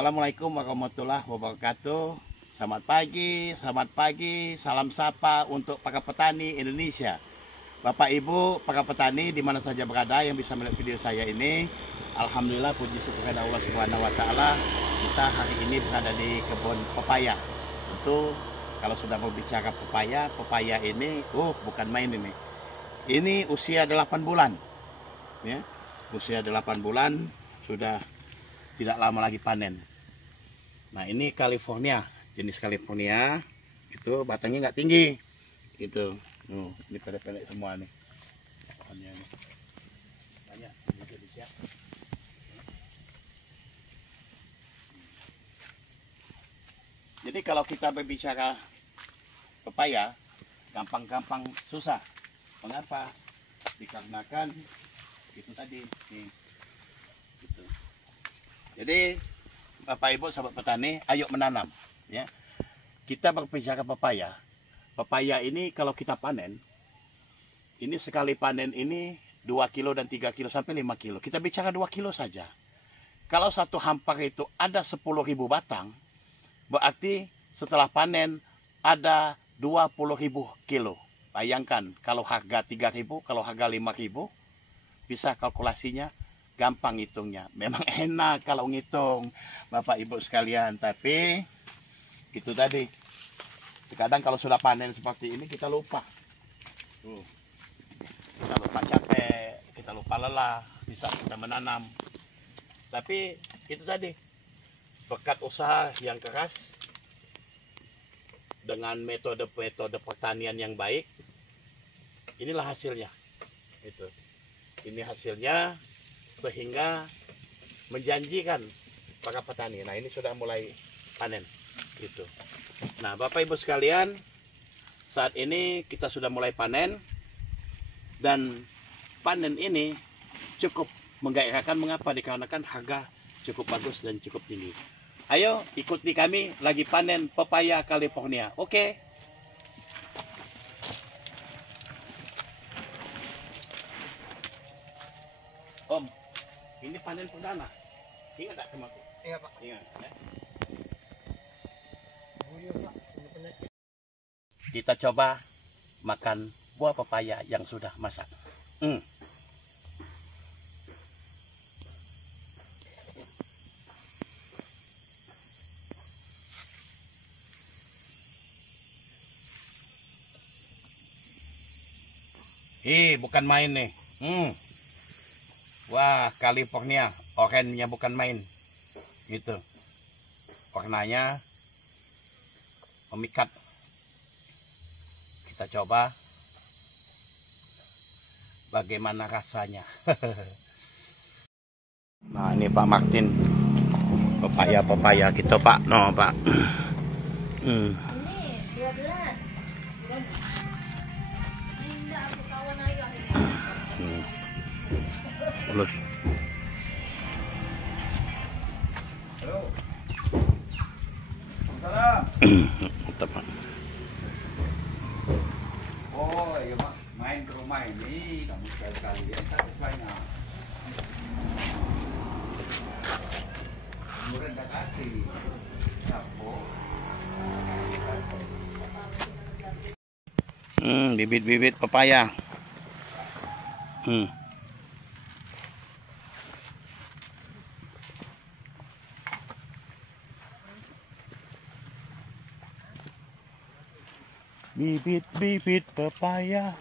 Assalamualaikum warahmatullahi wabarakatuh. Selamat pagi, salam sapa untuk para petani Indonesia. Bapak Ibu, para petani di mana saja berada yang bisa melihat video saya ini, alhamdulillah puji syukur kepada Allah Subhanahu wa taala, kita hari ini berada di kebun pepaya. Tentu kalau sudah berbicara pepaya ini bukan main ini. Ini usia 8 bulan. Ya. Usia 8 bulan sudah tidak lama lagi panen. Nah, ini California, jenis California. Itu batangnya nggak tinggi. Gitu. Ini pendek-pendek semua nih. Pohonnya nih. Banyak jadi siap. Jadi kalau kita berbicara pepaya, gampang-gampang susah. Mengapa? Dikarenakan itu tadi nih. Gitu. Jadi Bapak Ibu sahabat petani, ayo menanam ya. Kita berbicara pepaya. Pepaya ini kalau kita panen, ini sekali panen ini 2 kilo dan 3 kilo sampai 5 kilo. Kita bicara 2 kilo saja. Kalau satu hampar itu ada 10.000 batang, berarti setelah panen ada 20.000 kilo. Bayangkan kalau harga 3.000, kalau harga 5.000, bisa kalkulasinya gampang hitungnya. Memang enak kalau ngitung Bapak Ibu sekalian, tapi itu tadi. Kadang kalau sudah panen seperti ini kita lupa. Kita lupa capek, kita lupa lelah, bisa kita menanam. Tapi itu tadi, berkat usaha yang keras dengan metode-metode pertanian yang baik, inilah hasilnya. Ini hasilnya sehingga menjanjikan para petani. Nah, ini sudah mulai panen gitu. Nah, Bapak Ibu sekalian, saat ini kita sudah mulai panen, dan panen ini cukup menggairahkan. Mengapa? Dikarenakan harga cukup bagus dan cukup tinggi. Ayo ikuti kami lagi panen pepaya California. Oke. Om, ini panen perdana. Ingat tak sama aku? Ingat, Pak. Ingat ya. Kita coba makan buah pepaya yang sudah masak. Bukan main nih. Wah, California, orange-nya bukan main. Gitu. Warnanya memikat. Kita coba bagaimana rasanya. Nah, ini Pak Martin. Pepaya kita, Pak. No, Pak. Ini 12. Indah aku kawan ayo. Lulus. Halo. Salam. Tepat. Oh, iya Pak, main ke rumah ini kamu sekali-kali ya, tapi banyak. Rendah kaki, sapo. Bibit-bibit pepaya. Bibit-bibit pepaya.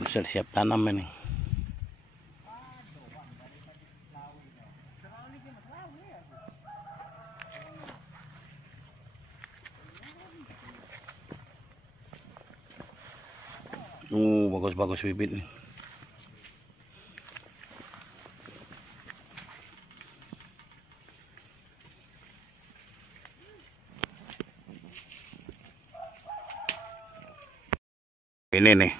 Bisa siap tanam ini. Bagus-bagus bibit nih. Ini nih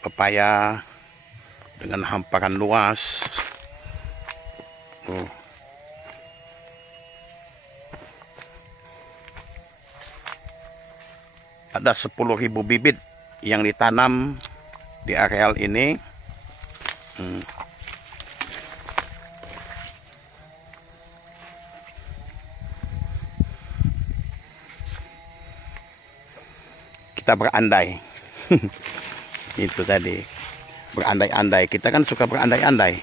pepaya dengan hamparan luas. ada 10.000 bibit yang ditanam di areal ini. Kita berandai. Itu tadi, berandai-andai. Kita kan suka berandai-andai.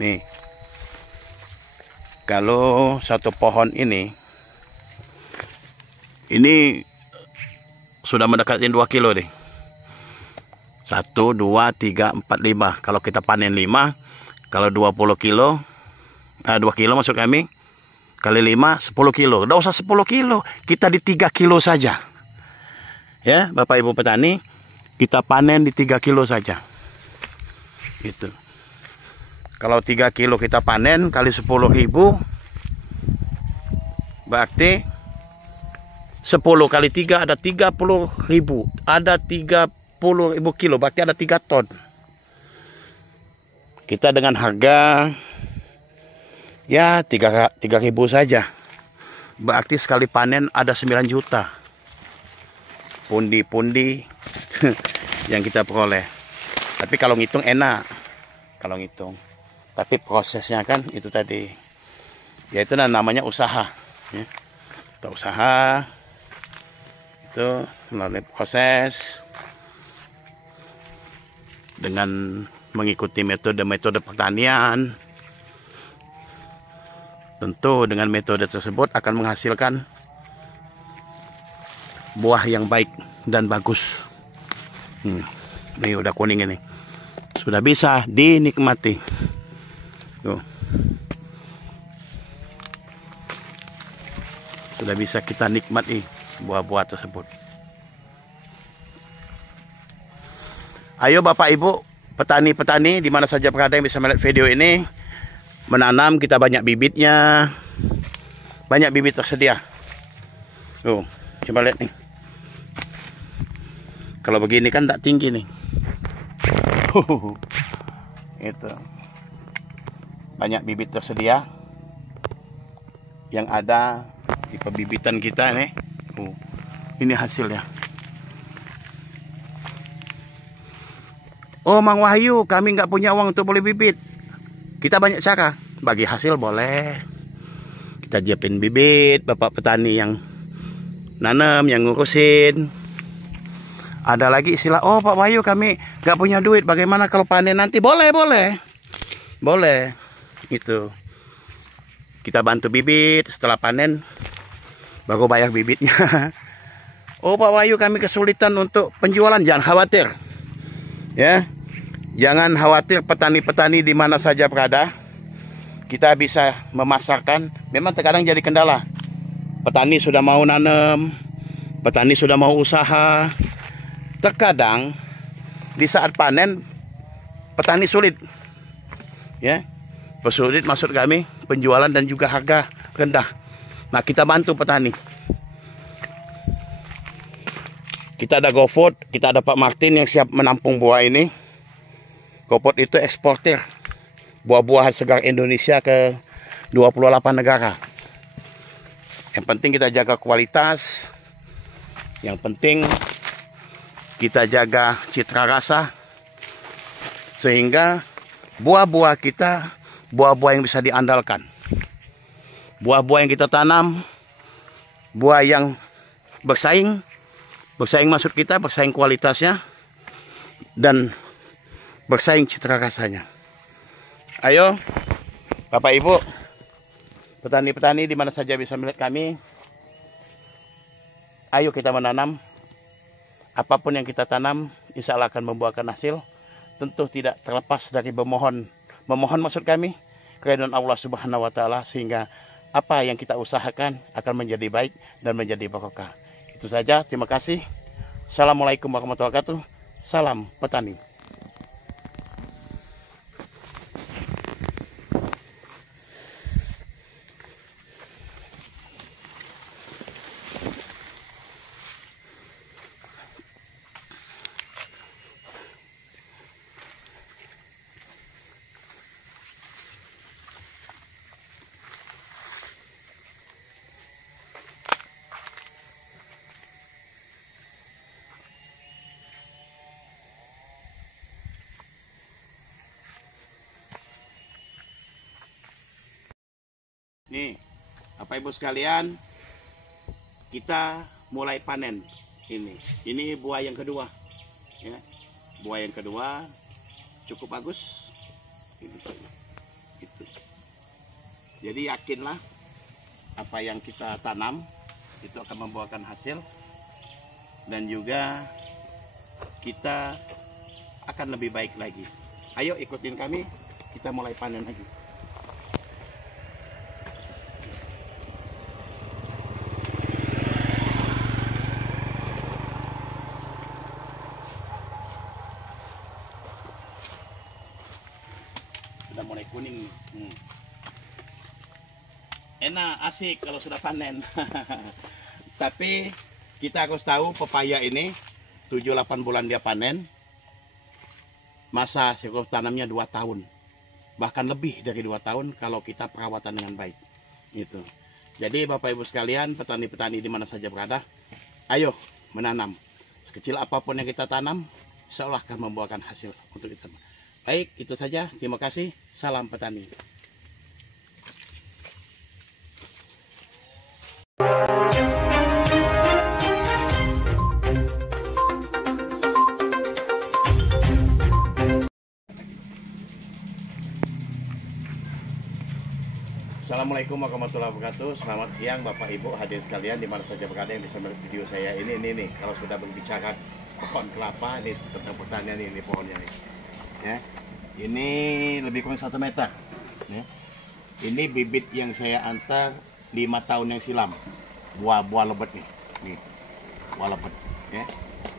Nih, kalau satu pohon ini sudah mendekati 2 kilo deh. 1, 2, 3, 4, 5. Kalau kita panen 5, kalau 20 kilo, 2 kilo maksud kami, kali 5, 10 kilo. Nggak usah 10 kilo, kita di 3 kilo saja. Ya, Bapak Ibu petani, kita panen di 3 kilo saja. Gitu. Kalau 3 kilo kita panen kali 10.000, berarti 10 kali 3 ada 30.000. Ada 30.000 kilo, berarti ada 3 ton. Kita dengan harga ya 3.000 saja. Berarti sekali panen ada 9 juta. Pundi-pundi yang kita peroleh. Tapi kalau ngitung enak. Kalau ngitung. Tapi prosesnya kan itu tadi. Ya itu namanya usaha. Ya. Kita usaha. Itu melalui proses dengan mengikuti metode-metode pertanian. Tentu dengan metode tersebut akan menghasilkan buah yang baik dan bagus. Ini udah kuning ini, sudah bisa dinikmati. Tuh. Sudah bisa kita nikmati buah-buah tersebut. Ayo Bapak Ibu petani-petani di mana saja berada yang bisa melihat video ini, menanam. Kita banyak bibitnya, banyak bibit tersedia. Tuh, coba lihat nih. Kalau begini kan tidak tinggi nih. Itu banyak bibit tersedia yang ada di pembibitan kita nih. Ini hasilnya. Oh Mang Wahyu, kami nggak punya uang untuk beli bibit. Kita banyak cara. Bagi hasil boleh. Kita siapin bibit, Bapak petani yang nanam, yang ngurusin. Ada lagi istilah, oh Pak Wahyu kami nggak punya duit. Bagaimana kalau panen nanti? Boleh, boleh. Boleh. Itu. Kita bantu bibit, setelah panen baru bayar bibitnya. Oh Pak Wahyu kami kesulitan untuk penjualan, jangan khawatir. Ya. Jangan khawatir petani-petani di mana saja berada. Kita bisa memasarkan. Memang terkadang jadi kendala. Petani sudah mau nanam, petani sudah mau usaha. Terkadang di saat panen petani sulit. Ya. Pesulit maksud kami penjualan dan juga harga rendah. Nah, kita bantu petani. Kita ada GoFood, kita ada Pak Martin yang siap menampung buah ini. GoFood itu eksportir buah-buahan segar Indonesia ke 28 negara. Yang penting kita jaga kualitas. Yang penting kita jaga citra rasa. Sehingga buah-buah kita, buah-buah yang bisa diandalkan. Buah-buah yang kita tanam, buah yang bersaing. Bersaing maksud kita, bersaing kualitasnya. Dan bersaing citra rasanya. Ayo, Bapak Ibu, petani-petani di mana saja bisa melihat kami. Ayo kita menanam. Apapun yang kita tanam, insya Allah akan membuahkan hasil. Tentu tidak terlepas dari memohon. Memohon maksud kami, keridhaan Allah Subhanahu wa Ta'ala, sehingga apa yang kita usahakan akan menjadi baik dan menjadi barokah. Itu saja, terima kasih. Assalamualaikum warahmatullahi wabarakatuh. Salam petani. Bapak Ibu sekalian, kita mulai panen ini. Ini buah yang kedua, ya. Buah yang kedua cukup bagus. Gitu. Jadi yakinlah apa yang kita tanam itu akan membuahkan hasil, dan juga kita akan lebih baik lagi. Ayo ikutin kami, kita mulai panen lagi. Sudah mulai kuning. Enak, asik kalau sudah panen. Tapi kita harus tahu pepaya ini 7-8 bulan dia panen. Masa siklus tanamnya 2 tahun. Bahkan lebih dari 2 tahun kalau kita perawatan dengan baik. Gitu. Jadi Bapak Ibu sekalian, petani-petani di mana saja berada, ayo menanam. Sekecil apapun yang kita tanam, insya Allah akan membuahkan hasil untuk kita semua. Baik, itu saja. Terima kasih. Salam petani. Assalamualaikum warahmatullahi wabarakatuh. Selamat siang Bapak Ibu hadirin sekalian di mana saja berada yang bisa melihat video saya ini nih. Kalau sudah berbicara pohon kelapa nih tentang pertanian ini pohonnya nih. Ya. Ini lebih kurang 1 meter. Ya. Ini bibit yang saya antar 5 tahun yang silam. Buah lebat nih. Nih. Buah lebat, ya.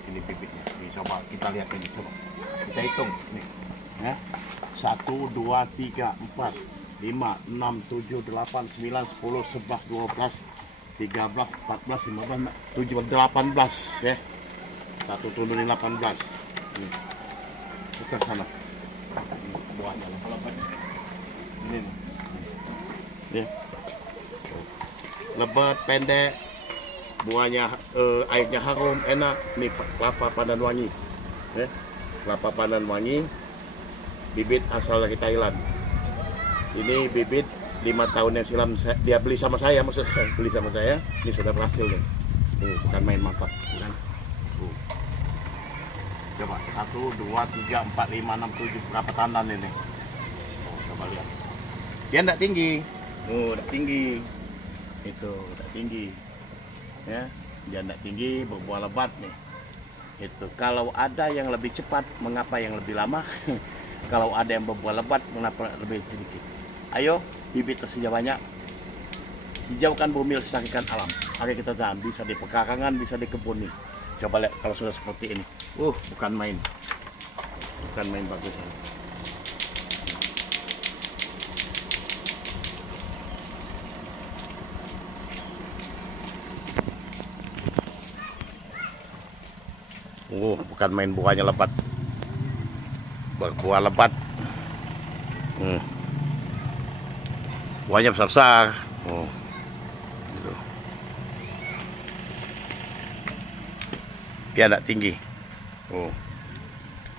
Ini bibitnya. Nih coba kita lihat ini, coba. Kita hitung nih. Ya. 1 2 3 4 5, 6, 7, 8, 9, 10, 11, 12, 13, 14, 15, 17, 18 ya. Satu turun 18. Kita sana. Buahnya lebat. Ini nih. Ya. Lebat, pendek. Buahnya airnya harum, enak. Nih kelapa pandan wangi. Ya. Kelapa pandan wangi. Bibit asal dari Thailand. Ini bibit 5 tahun yang silam dia beli sama saya, maksudnya beli sama saya. Ini sudah berhasil nih. Bukan main mantap, bukan? Coba 1, 2, 3, 4, 5, 6, 7 berapa tandan ini? Coba lihat. Dia enggak tinggi. Enggak tinggi. Itu enggak tinggi. Ya, dia enggak tinggi, berbuah lebat nih. Itu kalau ada yang lebih cepat, mengapa yang lebih lama? Kalau ada yang berbuah lebat, mengapa lebih sedikit? Ayo, bibit tersedia banyak. Hijaukan bumi, lestarikan alam. Mari kita tanam, bisa di pekarangan, bisa di kebun nih. Coba lihat kalau sudah seperti ini. Bukan main. Bukan main bagus. Bukan main buahnya lebat. Berbuah lebat. Buahnya besar-besar. Gitu. Dia tidak tinggi.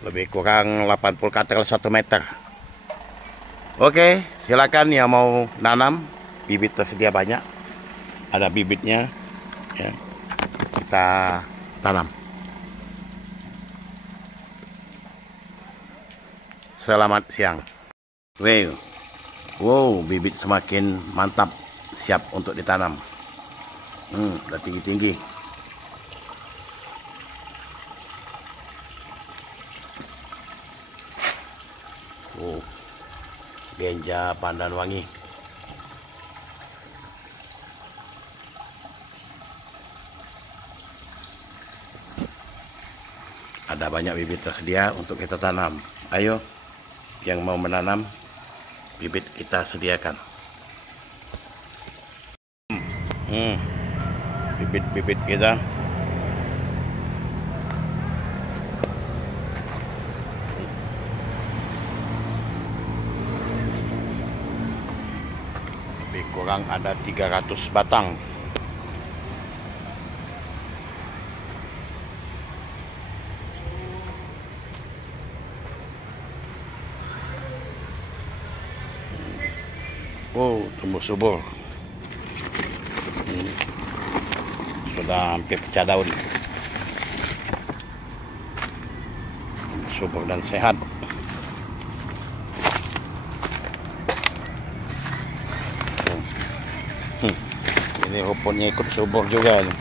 Lebih kurang 80 kata 1 meter. Oke, silakan yang mau nanam. Bibit tersedia banyak. Ada bibitnya. Ya. Kita tanam. Selamat siang. Wow, bibit semakin mantap, siap untuk ditanam. Udah tinggi-tinggi. Genja pandan wangi. Ada banyak bibit tersedia untuk kita tanam. Ayo, yang mau menanam, bibit kita sediakan. Bibit-bibit kita. Lebih kurang ada 300 batang. Tumbuh subur. Sudah hampir pecah daun. Subur dan sehat. Ini rumputnya ikut subur juga nih.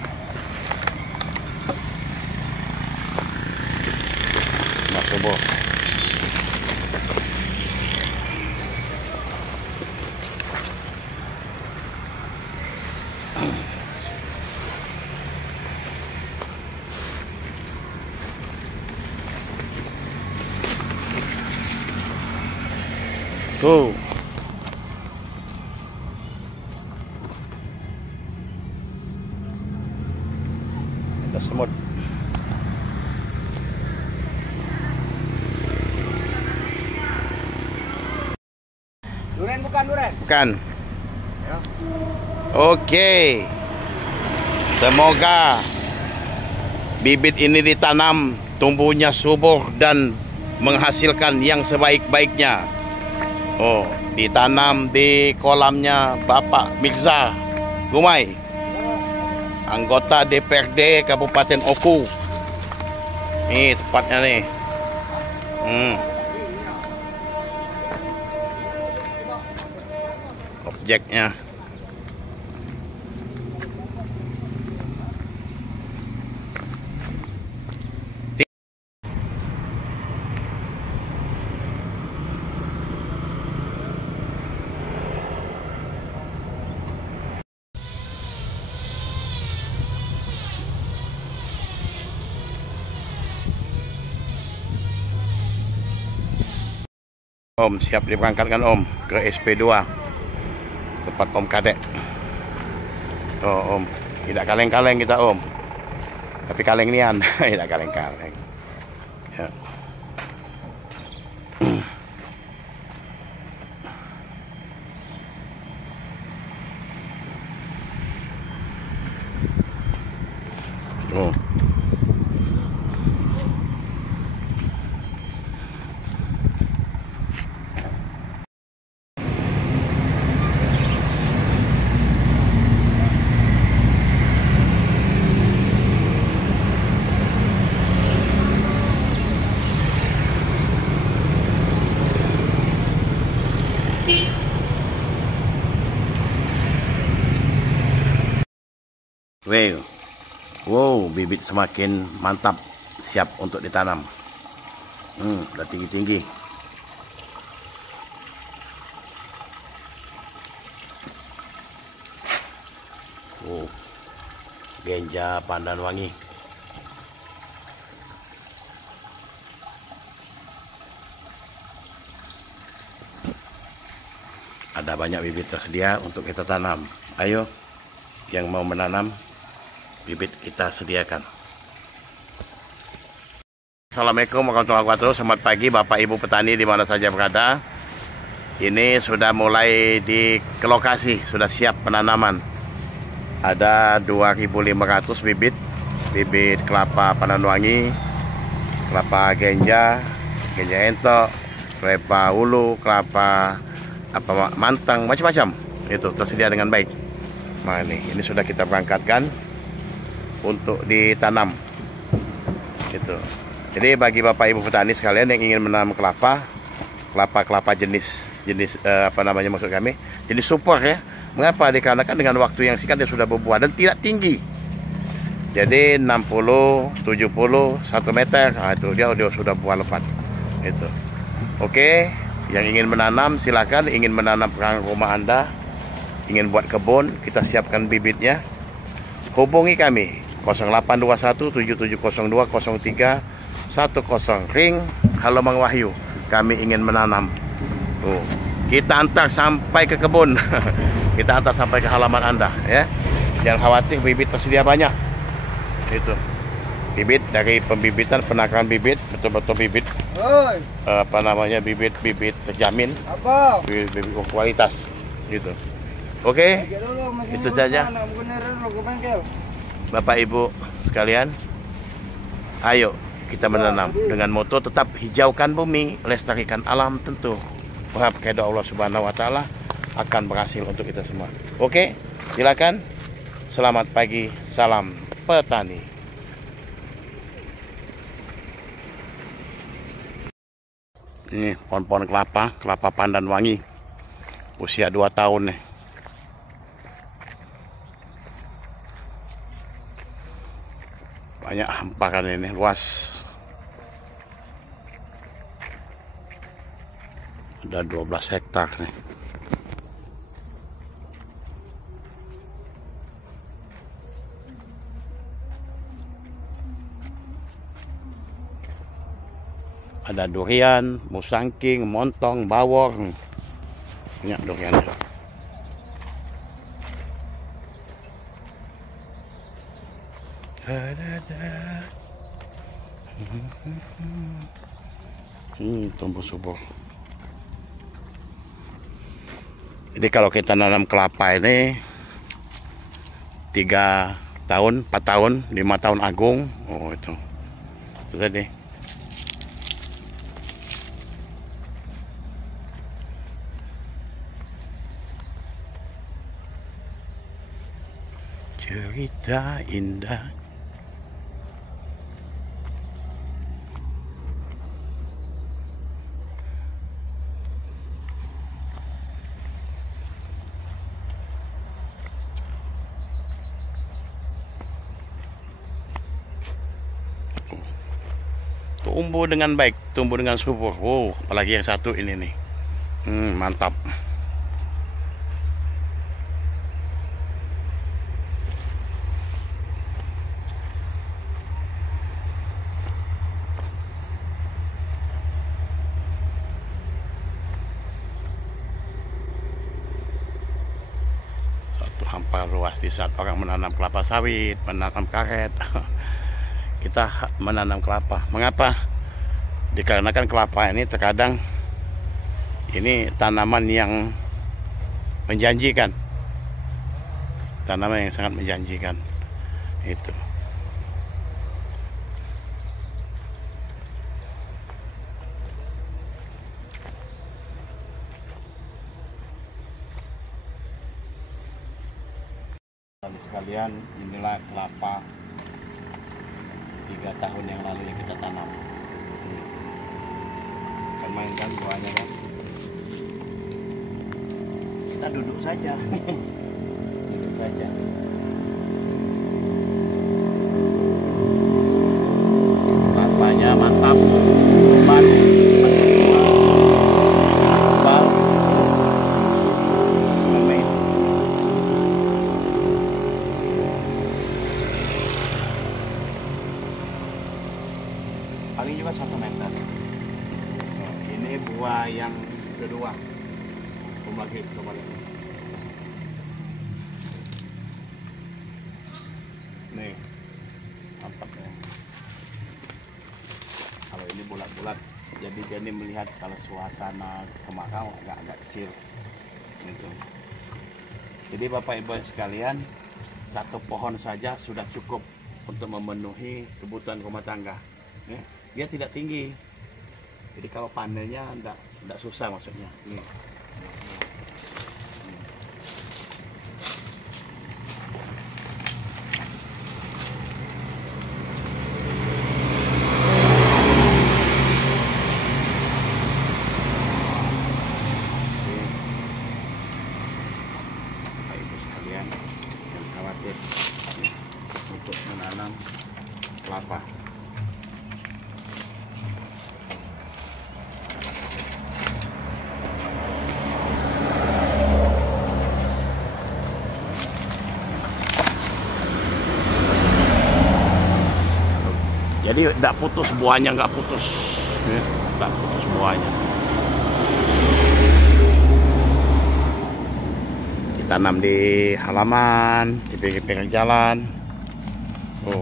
Nah, subur. Tuh. Ada semut. Duren bukan duren? Bukan. Ya. Oke. Semoga bibit ini ditanam, tumbuhnya subur dan menghasilkan yang sebaik-baiknya. Oh, ditanam di kolamnya Bapak Mirza Gumai, anggota DPRD Kabupaten Oku. Ini tepatnya nih. Objeknya. Om siap diberangkatkan Om ke SP2 tempat Om Kadek. Oh Om, tidak kaleng-kaleng kita Om, tapi kaleng nian. Tidak kaleng-kaleng ya. Oh. Wow, bibit semakin mantap, siap untuk ditanam. Udah tinggi-tinggi. Oh, genja pandan wangi. Ada banyak bibit tersedia untuk kita tanam. Ayo, yang mau menanam, bibit kita sediakan. Assalamualaikum warahmatullahi wabarakatuh. Selamat pagi Bapak Ibu petani di mana saja berada. Ini sudah mulai di lokasi, sudah siap penanaman. Ada 2.500 bibit kelapa pandan wangi, kelapa genja entok, kelapa ulu, kelapa mantang, macam-macam. Itu tersedia dengan baik. Nah ini sudah kita berangkatkan untuk ditanam. Gitu. Jadi bagi Bapak Ibu petani sekalian yang ingin menanam kelapa jenis maksud kami jenis super ya. Mengapa? Dikarenakan dengan waktu yang singkat dia sudah berbuah dan tidak tinggi. Jadi 60, 70, 1 meter, nah, itu dia sudah buah lebat. Itu. Oke, yang ingin menanam silakan. Ingin menanam perang rumah Anda, ingin buat kebun, kita siapkan bibitnya. Hubungi kami 0821 7702 0310. Ring. Halo Mang Wahyu, kami ingin menanam. Kita antar sampai ke kebun. Kita antar sampai ke halaman Anda ya. Jangan khawatir, bibit tersedia banyak. Itu. Bibit dari pembibitan, penakaran bibit, betul-betul bibit. Bibit terjamin. Bibit kualitas gitu. Oke. Itu saja. Bapak Ibu sekalian, ayo kita menanam dengan moto tetap hijaukan bumi, lestarikan alam. Tentu berharap kepada Allah Subhanahu wa taala akan berhasil untuk kita semua. Oke, silakan. Selamat pagi, salam petani. Ini pohon-pohon kelapa pandan wangi. Usia 2 tahun nih. Banyak hamparan ini, luas. Ada 12 hektar nih. Ada durian, musangking, montong, bawor. Banyak duriannya. Tumbuh subur. Jadi kalau kita nanam kelapa ini 3 tahun, 4 tahun, 5 tahun agung. Oh itu tadi. Cerita indah. Tumbuh dengan baik, tumbuh dengan subur. Oh, apalagi yang satu ini nih. Mantap. Satu hampar luas di saat orang menanam kelapa sawit, menanam karet. Kita menanam kelapa. Mengapa? Dikarenakan kelapa ini terkadang ini tanaman yang menjanjikan, tanaman yang sangat menjanjikan. Itu. Sekalian, inilah kelapa 3 tahun yang lalu yang kita tanam. Kan main kan buahnya kan. Kita duduk saja. Duduk saja. Kelapanya mantap. Lebat. Tebal. Main. Paling juga 1 meter. Ini buah yang kedua. Pembagi kembali. Nih, tampaknya. Kalau ini bulat-bulat, jadi Jenny melihat kalau suasana kemarau agak kecil. Gitu. Jadi Bapak Ibu sekalian, 1 pohon saja sudah cukup untuk memenuhi kebutuhan rumah tangga. Ya. Dia tidak tinggi, jadi kalau panennya enggak susah maksudnya. Nih. Bapak Ibu sekalian, jangan khawatir untuk menanam kelapa. Jadi tidak putus buahnya, nggak putus, ya, nggak putus buahnya. Ditanam di halaman, di pinggir-pinggir jalan. Oh,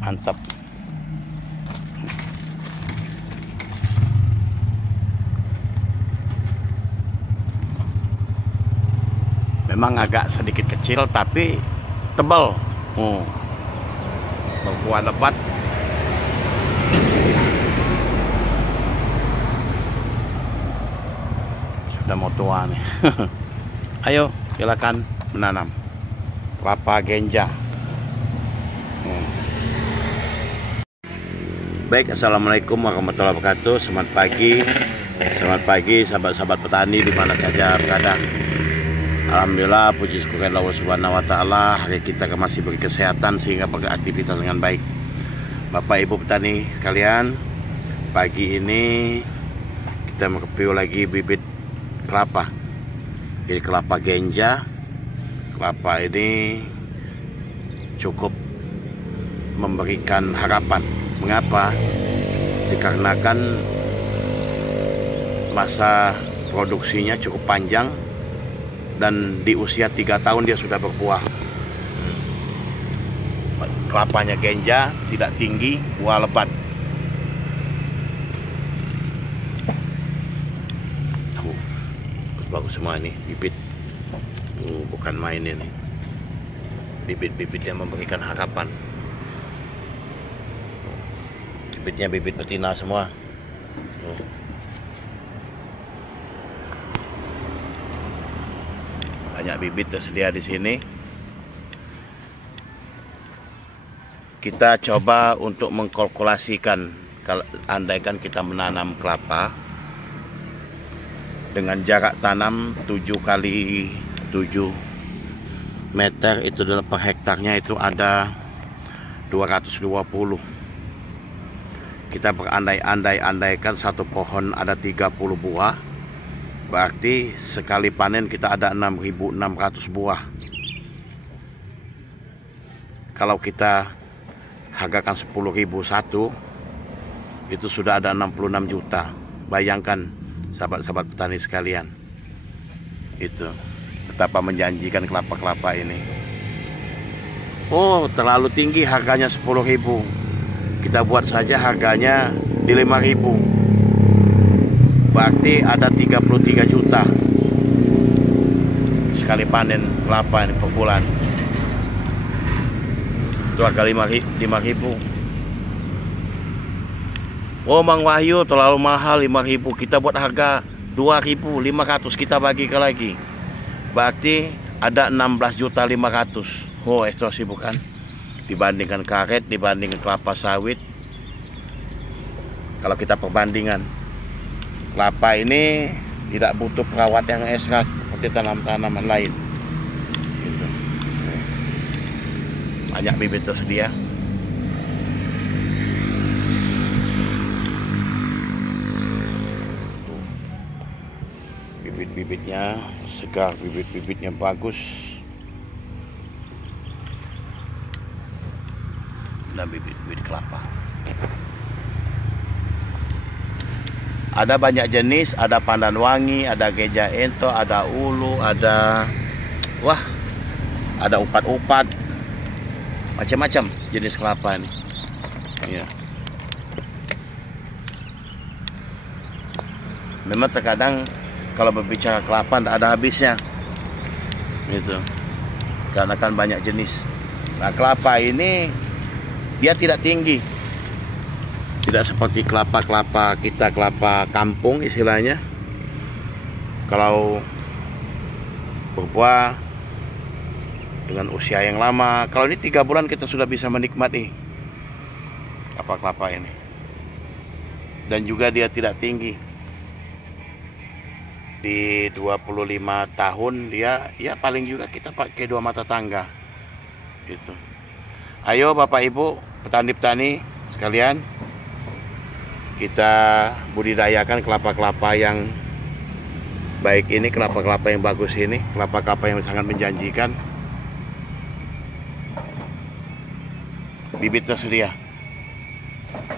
mantap. Memang agak sedikit kecil tapi tebal. Oh. Berbuah lebat. Sudah mau tua nih. Ayo silakan menanam kelapa genja. Baik, assalamualaikum warahmatullahi wabarakatuh. Selamat pagi sahabat-sahabat petani di mana saja berada. Alhamdulillah, puji syukur kepada Allah Subhanahu wa taala, hari kita masih beri kesehatan sehingga beraktivitas dengan baik. Bapak Ibu petani sekalian, pagi ini kita mereview lagi bibit kelapa. Ini kelapa genja. Kelapa ini cukup memberikan harapan. Mengapa? Dikarenakan masa produksinya cukup panjang dan di usia 3 tahun dia sudah berbuah. Kelapanya genja, tidak tinggi, buah lebat. Bagus semua ini bibit. Bukan main ini. Bibit-bibit yang memberikan harapan. Bibitnya bibit betina semua. Banyak bibit tersedia di sini. Kita coba untuk mengkalkulasikan, kalau andaikan kita menanam kelapa dengan jarak tanam 7 kali 7 meter, itu per hektarnya itu ada 220. Kita berandai-andaikan satu pohon ada 30 buah, berarti sekali panen kita ada 6.600 buah. Kalau kita hargakan 10.000 satu, itu sudah ada 66 juta. Bayangkan sahabat-sahabat petani sekalian, itu betapa menjanjikan kelapa-kelapa ini. Oh, terlalu tinggi harganya 10.000. Kita buat saja harganya di 5.000. Berarti ada 33 juta sekali panen kelapa ini per bulan. Itu harga 5.000. Oh, Bang Wahyu terlalu mahal 5.000. Kita buat harga 2.500, kita bagi ke lagi. Berarti ada 16.500.000. Oh, ekstorsi bukan? Dibandingkan karet, dibandingkan kelapa sawit. Kalau kita perbandingan, kelapa ini tidak butuh perawat yang ekstra seperti tanaman lain. Gitu. Banyak bibit tersedia. Bibit-bibitnya segar, bibit-bibitnya bagus. Dan bibit-bibit kelapa. Ada banyak jenis, ada pandan wangi, ada geja ento, ada ulu, ada ada upat-upat, macam-macam jenis kelapa ini. Ya. Memang terkadang kalau berbicara kelapa tidak ada habisnya, gitu. Karena kan banyak jenis. Nah, kelapa ini dia tidak tinggi, tidak seperti kelapa-kelapa kita, kelapa kampung istilahnya. Kalau berbuah dengan usia yang lama, kalau ini 3 bulan kita sudah bisa menikmati kelapa-kelapa ini. Dan juga dia tidak tinggi. Di 25 tahun dia ya paling juga kita pakai 2 mata tangga, gitu. Ayo Bapak Ibu petani-petani sekalian, kita budidayakan kelapa-kelapa yang baik ini, kelapa-kelapa yang bagus ini, kelapa-kelapa yang sangat menjanjikan. Bibit tersedia.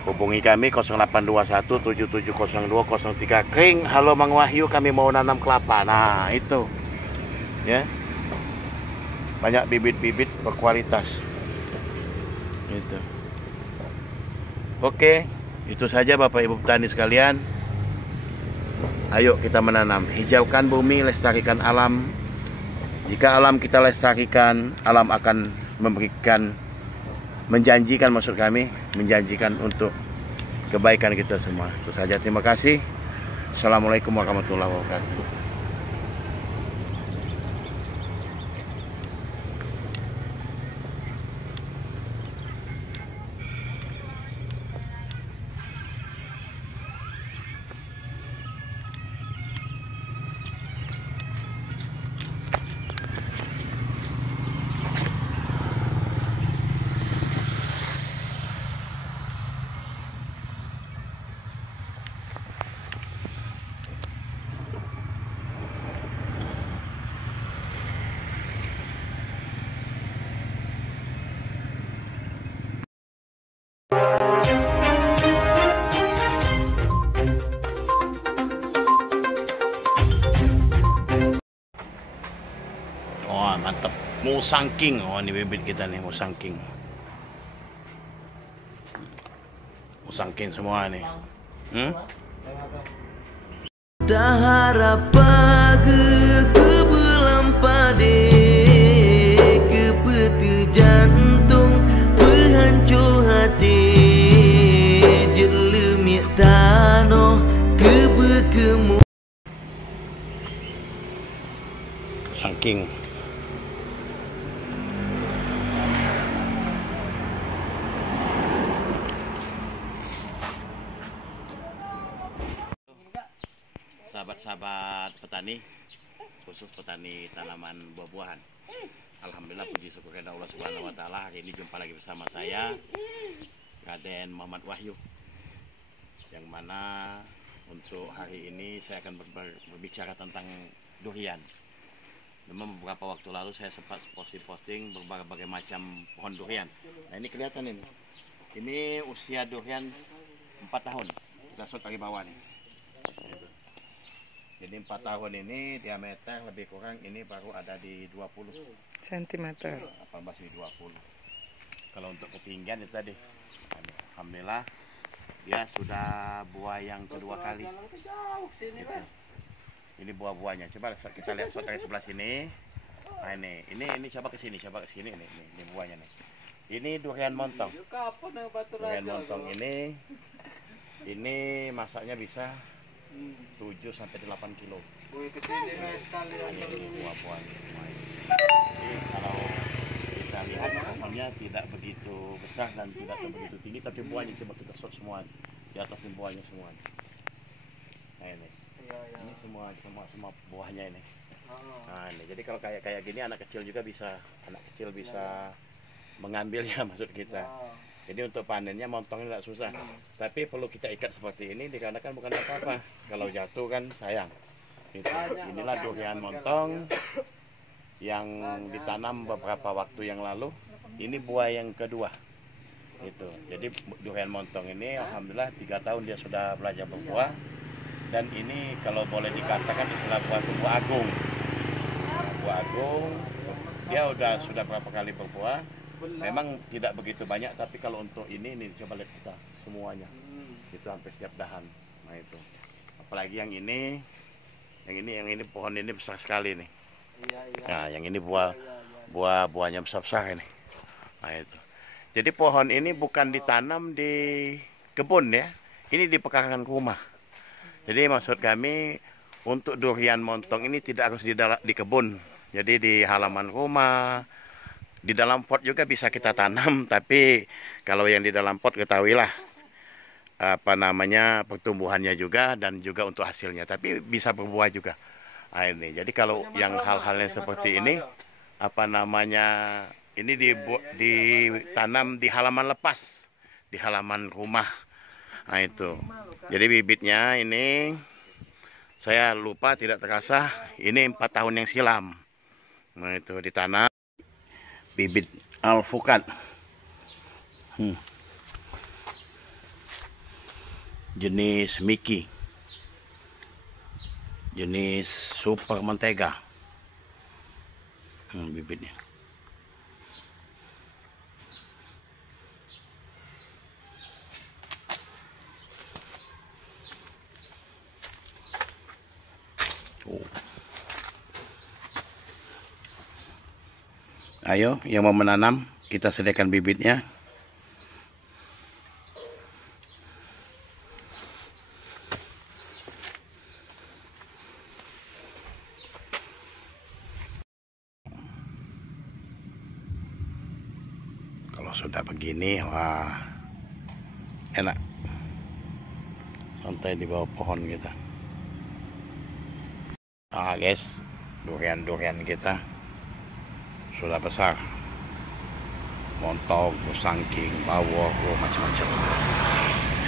Hubungi kami 0821770203 kering. Halo Mang Wahyu, kami mau nanam kelapa. Nah, itu. Ya. Banyak bibit-bibit berkualitas. Itu. Oke, itu saja Bapak Ibu petani sekalian. Ayo kita menanam, hijaukan bumi, lestarikan alam. Jika alam kita lestarikan, alam akan memberikan, menjanjikan, maksud kami, menjanjikan untuk kebaikan kita semua. Itu saja, terima kasih. Assalamualaikum warahmatullahi wabarakatuh. Musang King. Oh, ini bibit kita nih, Musang King. Musang King semua nih. Dah pagi ke belam pade ke peti jantung penghancur hati jelemik tanah ke berkemu Musang King. Sahabat-sahabat petani, khusus petani tanaman buah-buahan. Alhamdulillah, puji syukur kepada Allah Subhanahu wa taala. Hari ini jumpa lagi bersama saya, Raden Muhammad Wahyu. Yang mana untuk hari ini saya akan berbicara tentang durian. Memang beberapa waktu lalu saya sempat posting berbagai macam pohon durian. Nah, ini kelihatan ini. Ini usia durian 4 tahun. Kita shot dari bawah nih. Jadi 4 tahun ini diameter lebih kurang ini baru ada di 20 cm. 18 di 20. Kalau untuk ketinggian itu tadi, alhamdulillah dia sudah buah yang kedua kali. Gitu. Ini buah-buahnya. Coba kita lihat shot dari sebelah sini. Nah, ini coba ke sini ini buahnya nih. Ini durian montong. Durian montong ini masaknya bisa 7 sampai 8 kilo. Ini buah-buahnya. Jadi kalau kita lihat pohonnya tidak begitu besar dan tidak begitu tinggi, tapi buahnya coba kita shot semua di atas buahnya semua. Nah, ini semua buahnya ini. Nah, ini jadi kalau kayak gini anak kecil bisa mengambilnya maksud kita. Jadi untuk panennya montongnya tidak susah, tapi perlu kita ikat seperti ini dikarenakan bukan apa-apa. Kalau jatuh kan sayang. Gitu. Inilah durian montong yang ditanam beberapa waktu yang lalu. Ini buah yang kedua. Gitu. Jadi durian montong ini alhamdulillah 3 tahun dia sudah belajar berbuah. Dan ini kalau boleh dikatakan istilah buah agung. Buah agung, dia sudah berapa kali berbuah. Memang tidak begitu banyak, tapi kalau untuk ini coba lihat kita semuanya, itu hampir setiap dahan. Nah itu, apalagi yang ini pohon ini besar sekali nih. Nah yang ini buahnya besar ini. Nah itu. Jadi pohon ini bukan ditanam di kebun ya, ini di pekarangan rumah. Jadi maksud kami untuk durian montong ini tidak harus di kebun, jadi di halaman rumah. Di dalam pot juga bisa kita tanam, tapi kalau yang di dalam pot ketahuilah pertumbuhannya juga dan juga untuk hasilnya, tapi bisa berbuah juga. Nah, ini jadi kalau yang hal-hal yang seperti ini ini ditanam di halaman lepas, di halaman rumah. Nah itu, jadi bibitnya ini saya lupa tidak terasa ini 4 tahun yang silam. Nah itu ditanam. Bibit alpukat, jenis Mickey, jenis super mentega, bibitnya. Ayo, yang mau menanam, kita sediakan bibitnya. Kalau sudah begini, wah, enak. Santai di bawah pohon kita. Ah guys, durian-durian kita sudah besar, montong, Musang King, bawor, macam-macam.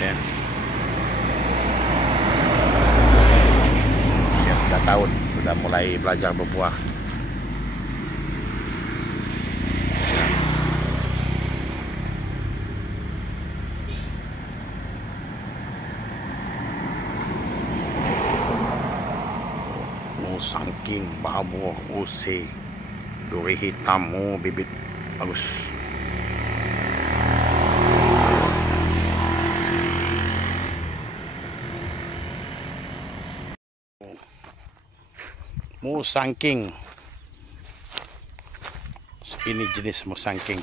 Ya. Ya, 3 tahun sudah mulai belajar berbuah. Musang King, bawor, usi. Duri hitam, bibit bagus. Musangking. Ini jenis musangking.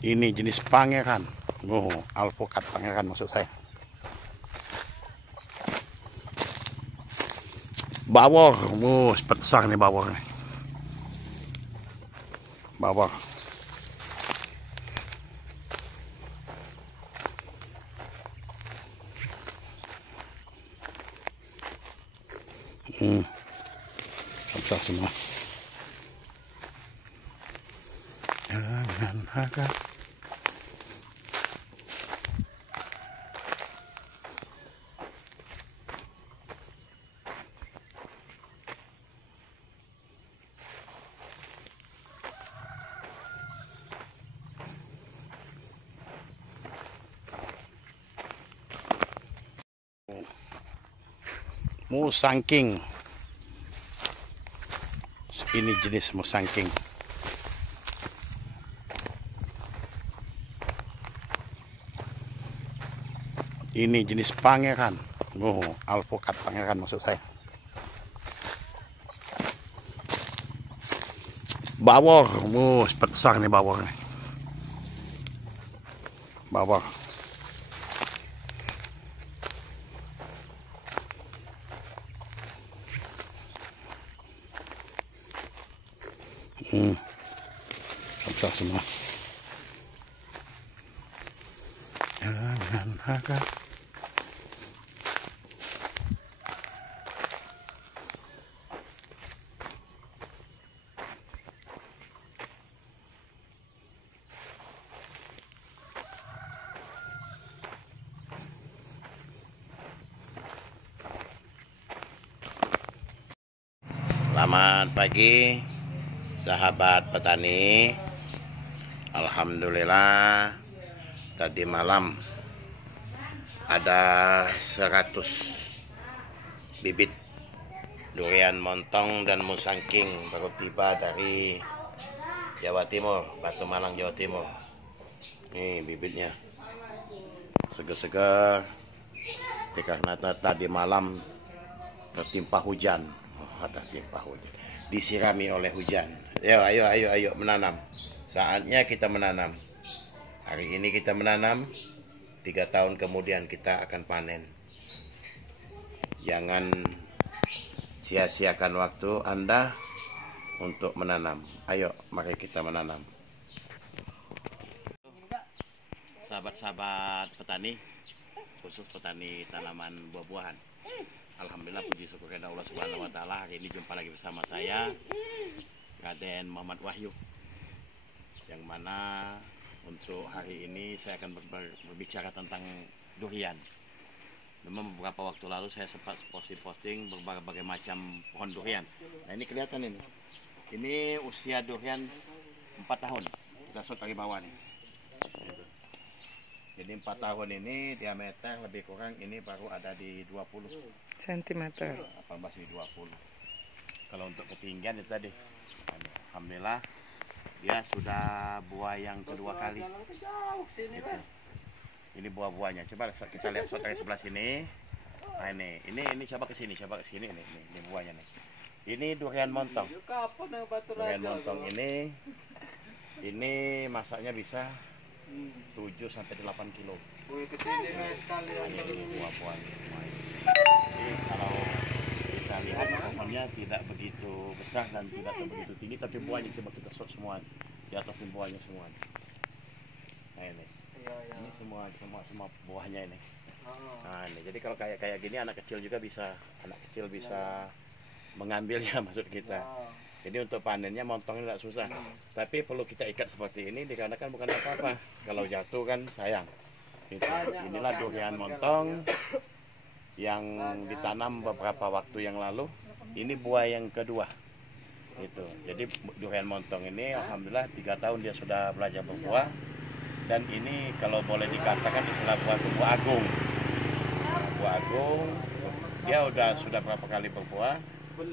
Ini jenis pangeran. Alpukat pangeran maksud saya. Bawor, besar nih bawor nih. Bawor. Besar semua. Jangan agak. Musangking. Ini jenis musangking. Ini jenis pangeran. Alpukat pangeran maksud saya. Bawor, besar nih bawor nih. Bawor. Besar semua. Jangan agak. Selamat pagi sahabat petani. Alhamdulillah tadi malam ada 100 bibit durian montong dan musangking baru tiba dari Jawa Timur, Batu Malang, Jawa Timur. Nih bibitnya segar-segar karena tadi malam tertimpa hujan. Disirami oleh hujan. Ayo menanam. Saatnya kita menanam. Hari ini kita menanam, 3 tahun kemudian kita akan panen. Jangan sia-siakan waktu Anda untuk menanam. Ayo, mari kita menanam. Sahabat-sahabat petani, khusus petani tanaman buah-buahan. Alhamdulillah, puji syukur kepada Allah Subhanahu wa taala. Hari ini jumpa lagi bersama saya, Raden Muhammad Wahyu. Yang mana untuk hari ini saya akan berbicara tentang durian. Memang beberapa waktu lalu saya sempat posting berbagai macam pohon durian. Nah, ini kelihatan ini. Ini usia durian 4 tahun. Kita shot dari bawah nih. Jadi 4 tahun ini diameter lebih kurang ini baru ada di 20 cm. 18 di 20. Kalau untuk ketinggian itu tadi. Alhamdulillah dia sudah buah yang kedua kali. Gitu. Ini buah-buahnya. Coba kita lihat shot dari sebelah sini. Nah, ini coba ke sini, ini buahnya nih. Ini durian montong. Durian montong ini masaknya bisa 7 sampai 8 kilo. Ini buah-buahnya. Jadi kalau kita lihat pohonnya tidak begitu besar dan tidak begitu tinggi, tapi buahnya coba kita shot semua di atas buahnya semua. Nah ini semua buahnya ini. Nah ini jadi kalau kayak gini anak kecil bisa mengambilnya maksud kita. Jadi untuk panennya montongnya tidak susah, tapi perlu kita ikat seperti ini dikarenakan bukan apa-apa. Kalau jatuh kan sayang. Gitu. Inilah durian montong yang ditanam beberapa waktu yang lalu. Ini buah yang kedua. Gitu. Jadi durian montong ini alhamdulillah 3 tahun dia sudah belajar berbuah. Dan ini kalau boleh dikatakan istilah buah agung. buah agung. Dia sudah berapa kali berbuah.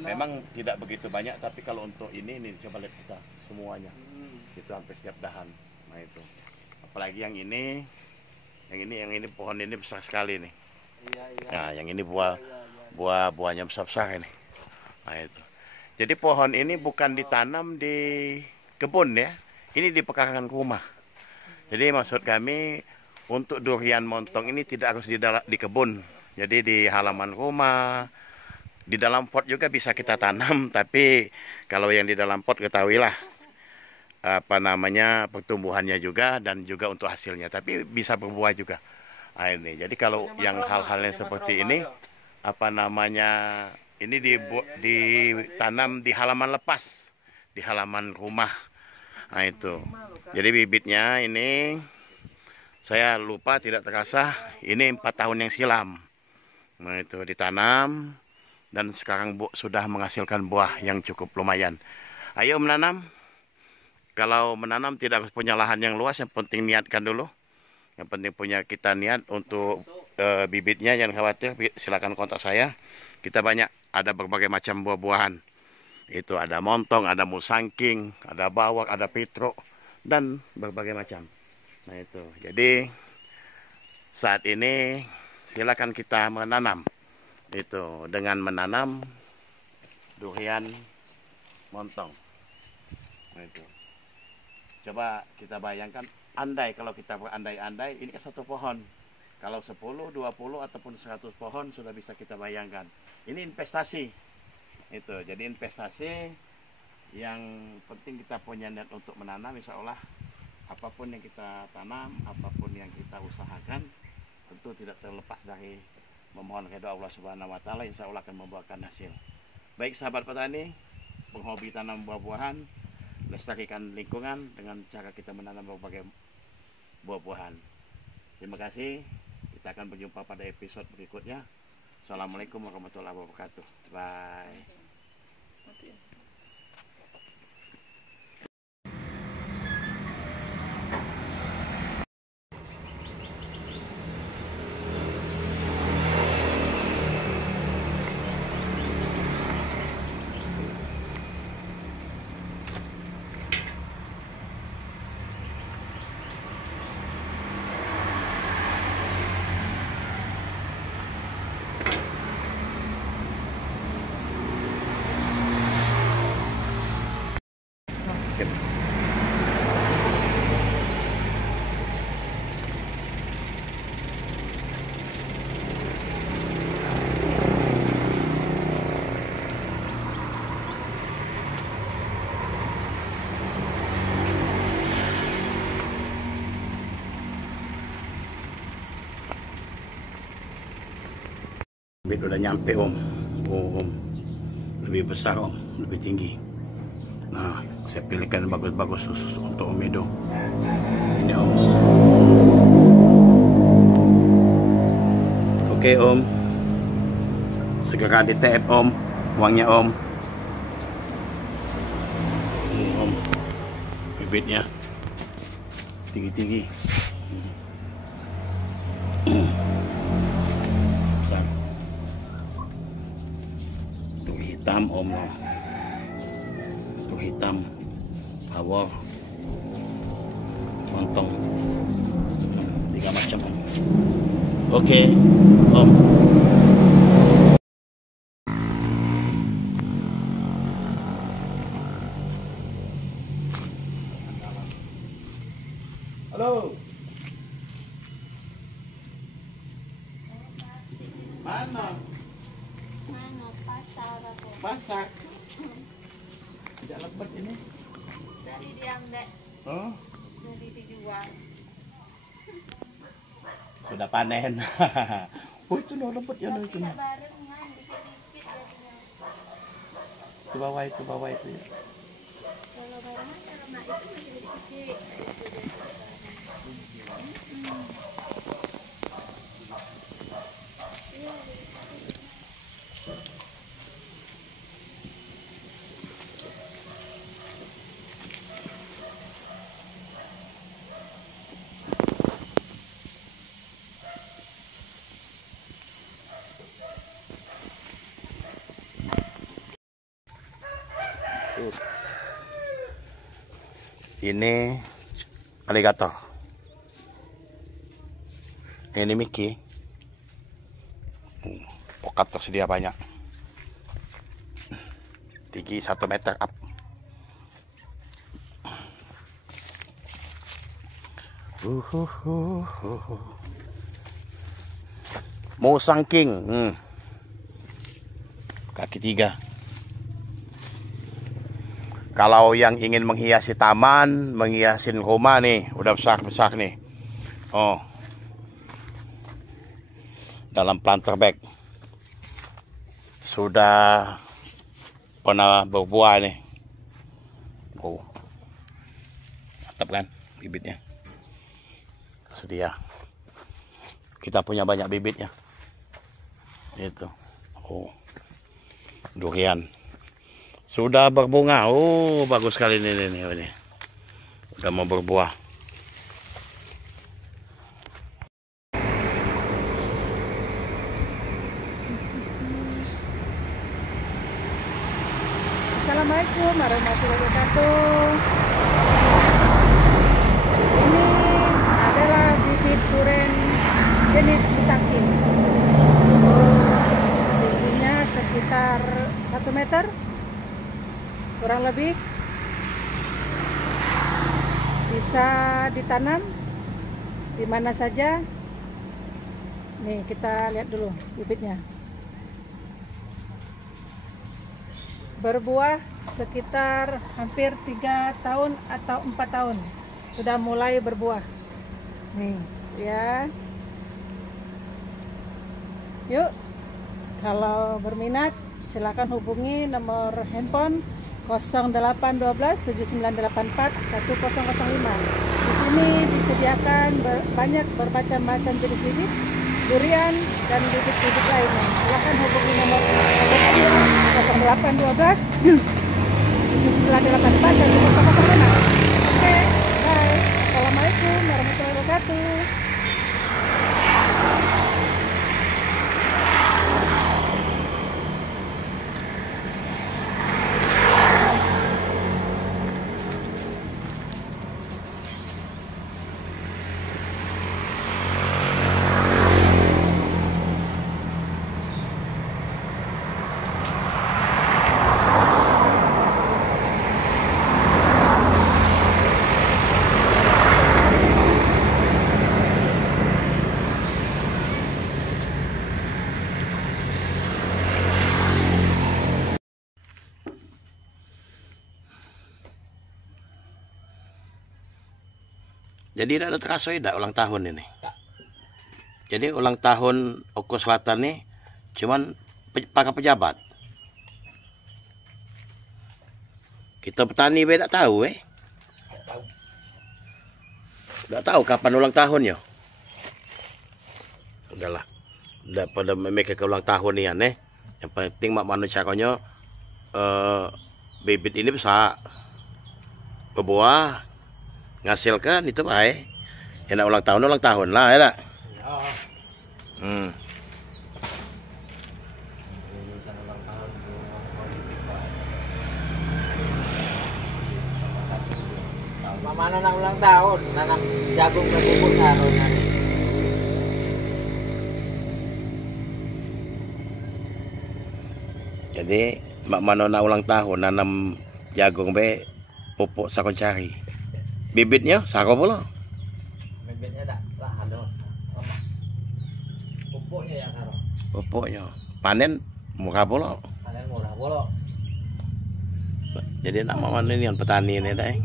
Memang tidak begitu banyak, tapi kalau untuk ini coba lihat kita semuanya. Itu hampir setiap dahan. Nah itu. Apalagi yang ini pohon ini besar sekali nih. Nah, yang ini buahnya besar-besar ini. Nah itu. Jadi pohon ini bukan ditanam di kebun ya. Ini di pekarangan rumah. Jadi maksud kami untuk durian montong ini tidak harus di kebun. Jadi di halaman rumah, di dalam pot juga bisa kita tanam. Tapi kalau yang di dalam pot ketahuilah pertumbuhannya juga dan juga untuk hasilnya. Tapi bisa berbuah juga. Nah, ini. Jadi kalau yang hal-hal yang seperti ini ini ditanam di halaman lepas, di halaman rumah. Nah itu. Jadi bibitnya ini saya lupa tidak terasa ini 4 tahun yang silam. Nah itu ditanam dan sekarang sudah menghasilkan buah yang cukup lumayan. Ayo menanam. Kalau menanam tidak harus punya lahan yang luas, yang penting niatkan dulu. Yang penting punya kita niat untuk bibitnya, jangan khawatir, silakan kontak saya. Kita banyak, ada berbagai macam buah-buahan. Itu ada montong, ada musangking, ada bawang, ada petruk, dan berbagai macam. Nah itu, jadi saat ini silakan kita menanam. Itu dengan menanam durian montong. Nah itu. Coba kita bayangkan, andai kalau kita berandai-andai, ini kan satu pohon. Kalau 10, 20 ataupun 100 pohon sudah bisa kita bayangkan. Ini investasi. Itu, jadi investasi yang penting kita punya niat untuk menanam, insya Allah apapun yang kita tanam, apapun yang kita usahakan, tentu tidak terlepas dari memohon ridho Allah Subhanahu wa Ta'ala, insya Allah akan membuahkan hasil. Baik sahabat petani, penghobi tanam buah-buahan, lestarikan lingkungan dengan cara kita menanam berbagai buah-buahan. Terima kasih. Kita akan berjumpa pada episode berikutnya. Assalamualaikum warahmatullahi wabarakatuh. Bye. Bibit udah nyampe om. Oh, om. Lebih besar om, lebih tinggi. Nah, saya pilihkan bagus-bagus khusus untuk om Edo. Ini om. Oke om. Segera di TF om, uangnya om. Ini om. Bibitnya tinggi-tinggi. Hitam om, itu hitam, awor, montong, 3 macam om. Oke om. Halo. Mana? Pasar. Tidak lebat ini. Dari diambil. Oh. Dari dijual. Sudah panen. Oh itu no lebat ya no itu. Tidak bareng kan, dikit-dikit jadinya. Itu bawah itu ya. Kalau barengan kalau mak itu masih kecil. Ini aligator. Ini Mickey. Pokat tersedia banyak. Tinggi 1 meter up. Musang King. Kaki 3. Kalau yang ingin menghiasi taman, menghiasi rumah nih, udah besar-besar nih. Oh. Dalam planter bag. Sudah pernah berbuah nih. Oh. Mantap kan bibitnya. Sedia. Kita punya banyak bibitnya. Itu. Oh. Durian. Sudah berbunga. Oh, bagus sekali ini. Udah mau berbuah. Assalamualaikum warahmatullahi wabarakatuh. Ini adalah bibit durian jenis Musang King. Tingginya sekitar 1 meter. Kurang lebih bisa ditanam di mana saja. Nih kita lihat dulu bibitnya. Berbuah sekitar hampir 3 tahun atau 4 tahun sudah mulai berbuah. Nih ya. Yuk, kalau berminat silakan hubungi nomor handphone 0812 7984 1005. Di sini disediakan banyak bermacam-macam jenis bibit durian dan bibit-bibit lainnya. Silakan hubungi nomor 0812 7984 1005. Oke, bye. Assalamualaikum warahmatullahi wabarakatuh. Jadi tidak ada terasa tidak ulang tahun ini. Jadi ulang tahun Oku Selatan nih cuman para pejabat. Kita petani tidak tahu Tidak tahu kapan ulang tahunnya. Udahlah. Udah pada memikir ke ulang tahun nih Yang penting mak manusia konyo bibit ini bisa berbuah, ngasilkan itu baik. Enak ulang tahun lah ya tak? Mana nak ulang tahun, nanam jagung ke bubuk saronya. Jadi mak manona ulang tahun nanam jagung be pupuk sakon cari. Bibitnya sako pula. Bibitnya tak lah ada. Pupuknya yang saro. Pupuknya panen murah pula. Panen murah pula. Jadi nak mana ini yang petani ini dah.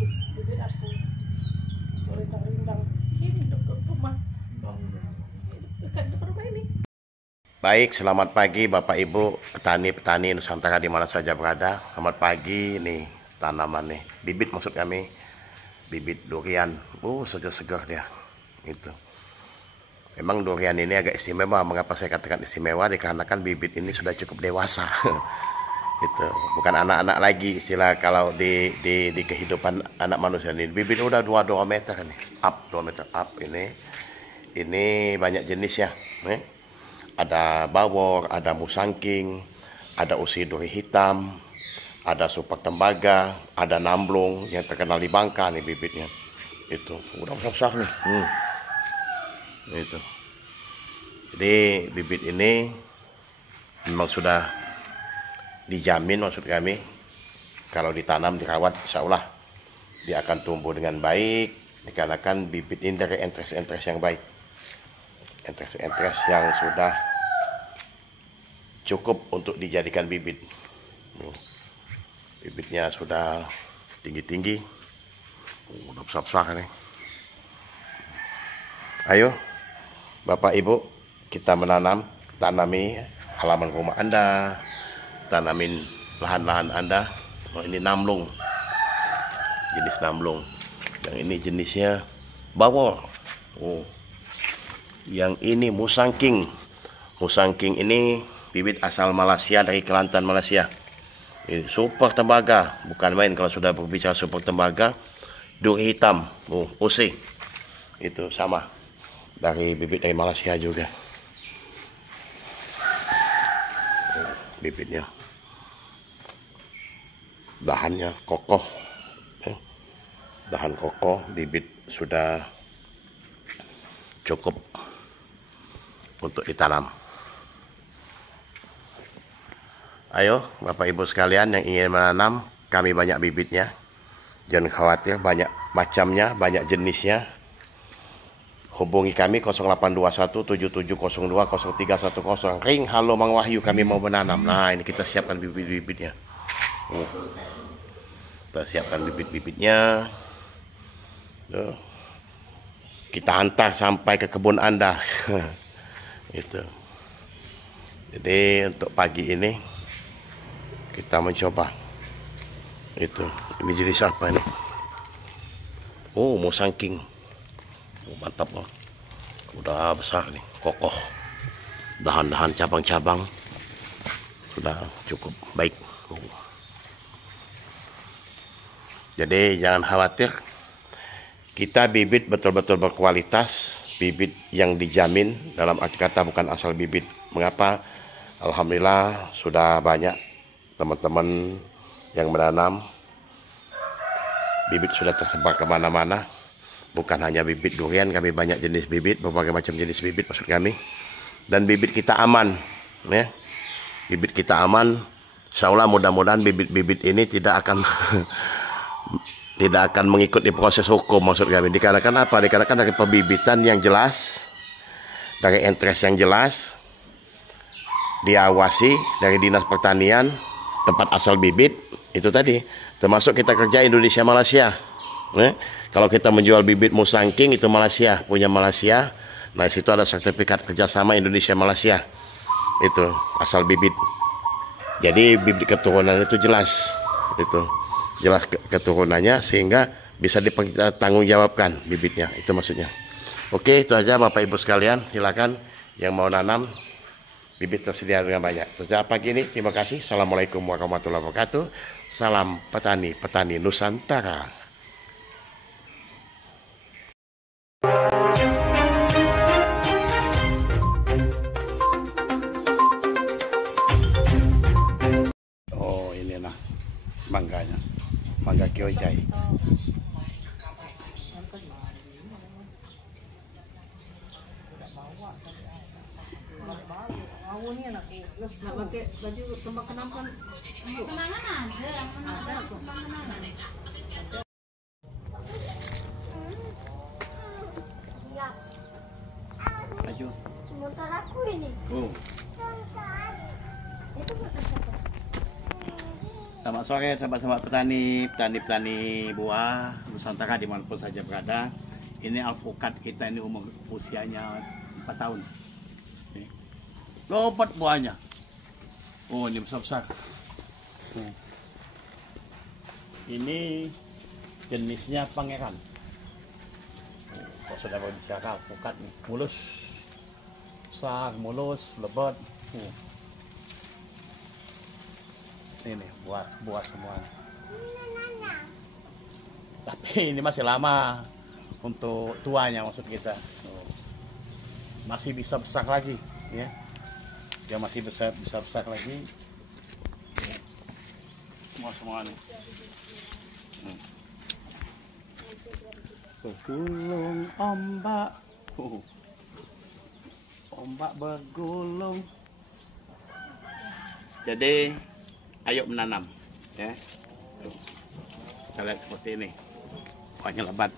Baik, selamat pagi Bapak Ibu petani-petani Nusantara di mana saja berada. Selamat pagi nih tanaman nih, bibit maksud kami, bibit durian. Segar-segar dia. Itu. Memang durian ini agak istimewa. Mengapa saya katakan istimewa? Dikarenakan bibit ini sudah cukup dewasa. Itu bukan anak-anak lagi istilah kalau di kehidupan anak manusia ini. Bibit udah 2 meter nih, up 2 meter up ini. Ini banyak jenis ya. Ada bawor, ada musang king, ada usi duri hitam, ada super tembaga, ada namblong yang terkenal di Bangka nih bibitnya. Itu udah besar nih. Itu. Jadi bibit ini memang sudah dijamin, maksud kami kalau ditanam dirawat insya Allah dia akan tumbuh dengan baik, dikarenakan bibit ini dari entres-entres yang baik, entres-entres yang sudah cukup untuk dijadikan bibit. Bibitnya sudah tinggi-tinggi, udah besar-besar nih. Ayo Bapak Ibu, kita tanami halaman rumah Anda, tanamin lahan-lahan Anda. Oh, ini namblong, jenis namblong. Yang ini jenisnya bawor. Oh, yang ini musangking. Musangking ini bibit asal Malaysia, dari Kelantan, Malaysia. Ini super tembaga, bukan main kalau sudah berbicara super tembaga. Duri hitam, OC. Itu sama, dari bibit dari Malaysia juga. Bibitnya, dahannya kokoh, dahan kokoh, bibit sudah cukup untuk ditanam. Ayo Bapak Ibu sekalian yang ingin menanam, kami banyak bibitnya, jangan khawatir, banyak macamnya, banyak jenisnya. Hubungi kami 082177020310. Ring, halo Mang Wahyu, kami mau menanam. Nah, ini kita siapkan bibit-bibitnya. Kita siapkan bibit-bibitnya. Kita hantar sampai ke kebun Anda. Itu. Jadi untuk pagi ini kita mencoba. Itu. Ini jenis apa ini? Oh, musangking. Mantap loh, udah besar nih, kokoh, dahan-dahan cabang-cabang sudah cukup baik. Jadi jangan khawatir, kita bibit betul-betul berkualitas, bibit yang dijamin, dalam arti kata bukan asal bibit. Mengapa? Alhamdulillah sudah banyak teman-teman yang menanam, bibit sudah tersebar kemana-mana. Bukan hanya bibit durian, kami banyak jenis bibit, berbagai macam jenis bibit maksud kami. Dan bibit kita aman, ya. Bibit kita aman. Insya Allah mudah-mudahan bibit-bibit ini tidak akan mengikuti proses hukum maksud kami. Dikarenakan apa? Dikarenakan dari pembibitan yang jelas, dari entres yang jelas, diawasi dari Dinas Pertanian, tempat asal bibit itu tadi. Termasuk kita kerja Indonesia Malaysia. Kalau kita menjual bibit musangking itu Malaysia, punya Malaysia. Nah, di situ ada sertifikat kerjasama Indonesia Malaysia. Itu asal bibit. Jadi bibit keturunan itu jelas. Itu jelas keturunannya sehingga bisa dipertanggungjawabkan bibitnya. Itu maksudnya. Oke, itu aja Bapak Ibu sekalian. Silakan yang mau nanam, bibit tersedia dengan banyak. Sejak pagi ini, terima kasih. Assalamualaikum warahmatullahi wabarakatuh. Salam petani Nusantara. Oh, ini nah mangganya, mangga kiojai. Nggak pakai baju tembak kenamkan. Kenangan ada. Maju. Motor aku ini. Oh. Itu motor siapa? Selamat sore sahabat-sahabat petani buah Nusantara dimanapun saja berada. Ini alpukat kita ini usianya 4 tahun. Lobat buahnya. Oh, ini besar-besar. Ini jenisnya pangeran. Kalau sudah berbicara alpukat nih, mulus, besar, mulus, lebat. Ini buah semua. Tapi ini masih lama untuk tuanya maksud kita. Masih bisa besar lagi, ya. Dia masih bisa besar lagi. semua nih. Bergulung ombak, ombak bergulung. Jadi ayo menanam, ya. Tuh. Kita lihat seperti ini, banyak lebat.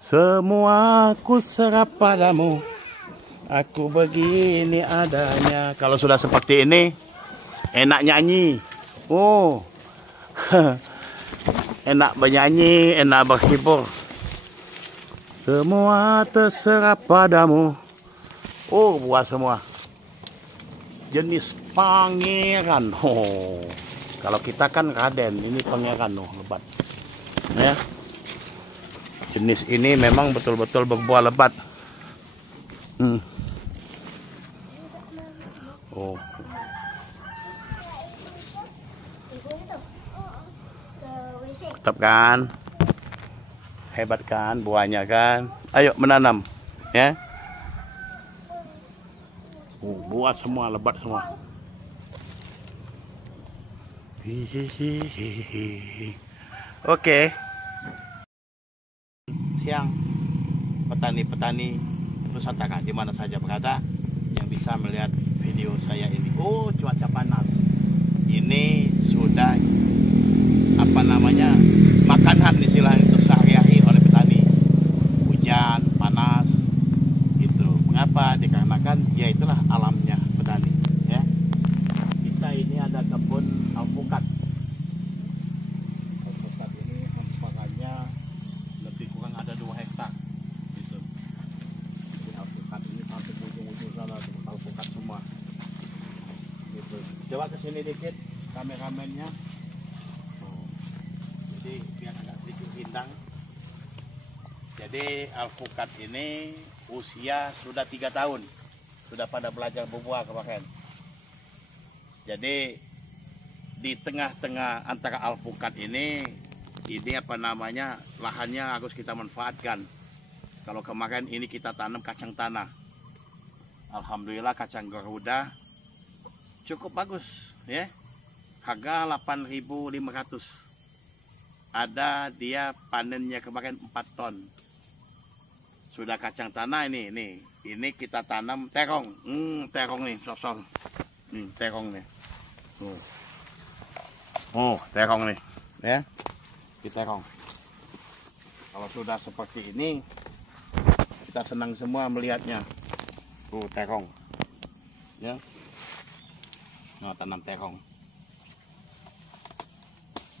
Semua ku serap padamu, aku begini adanya. Kalau sudah seperti ini, enak nyanyi. Oh, enak bernyanyi, enak berhibur. Semua terserah padamu. Oh, buah semua. Jenis pangeran. Oh, kalau kita kan Raden, ini pangeran. Oh, lebat. Ya. Jenis ini memang betul-betul berbuah lebat. Oh. Tetap kan? Hebat kan buahnya kan? Ayo menanam, ya. Buah semua, lebat semua. Oke. Siang, petani-petani Nusantara di mana saja berada yang bisa melihat video saya ini. Oh, cuaca panas. Ini sudah apa namanya, makanan istilahnya itu sehari-hari oleh petani. Hujan, panas, itu. Mengapa? Dikarenakan ya itulah alamnya petani. Ya, kita ini ada kebun alpukat. Alpukat ini hamparannya lebih kurang ada 2 hektar. Gitu. Jadi alpukat ini sampai ujung-ujung sana alpukat semua. Gitu. Coba kesini dikit kameramennya. Jadi biar agak sedikit rindang. Jadi alpukat ini usia sudah 3 tahun, sudah pada belajar berbuah kemarin. Jadi di tengah-tengah antara alpukat ini apa namanya, lahannya harus kita manfaatkan. Kalau kemarin ini kita tanam kacang tanah, alhamdulillah kacang Garuda cukup bagus, ya. Harga 8.500. Ada dia panennya kemarin 4 ton. Sudah kacang tanah ini kita tanam terong. Terong nih sosok. Terong nih. Terong nih, ya. Kita terong. Kalau sudah seperti ini, kita senang semua melihatnya. Terong. Ya. Nah, tanam terong.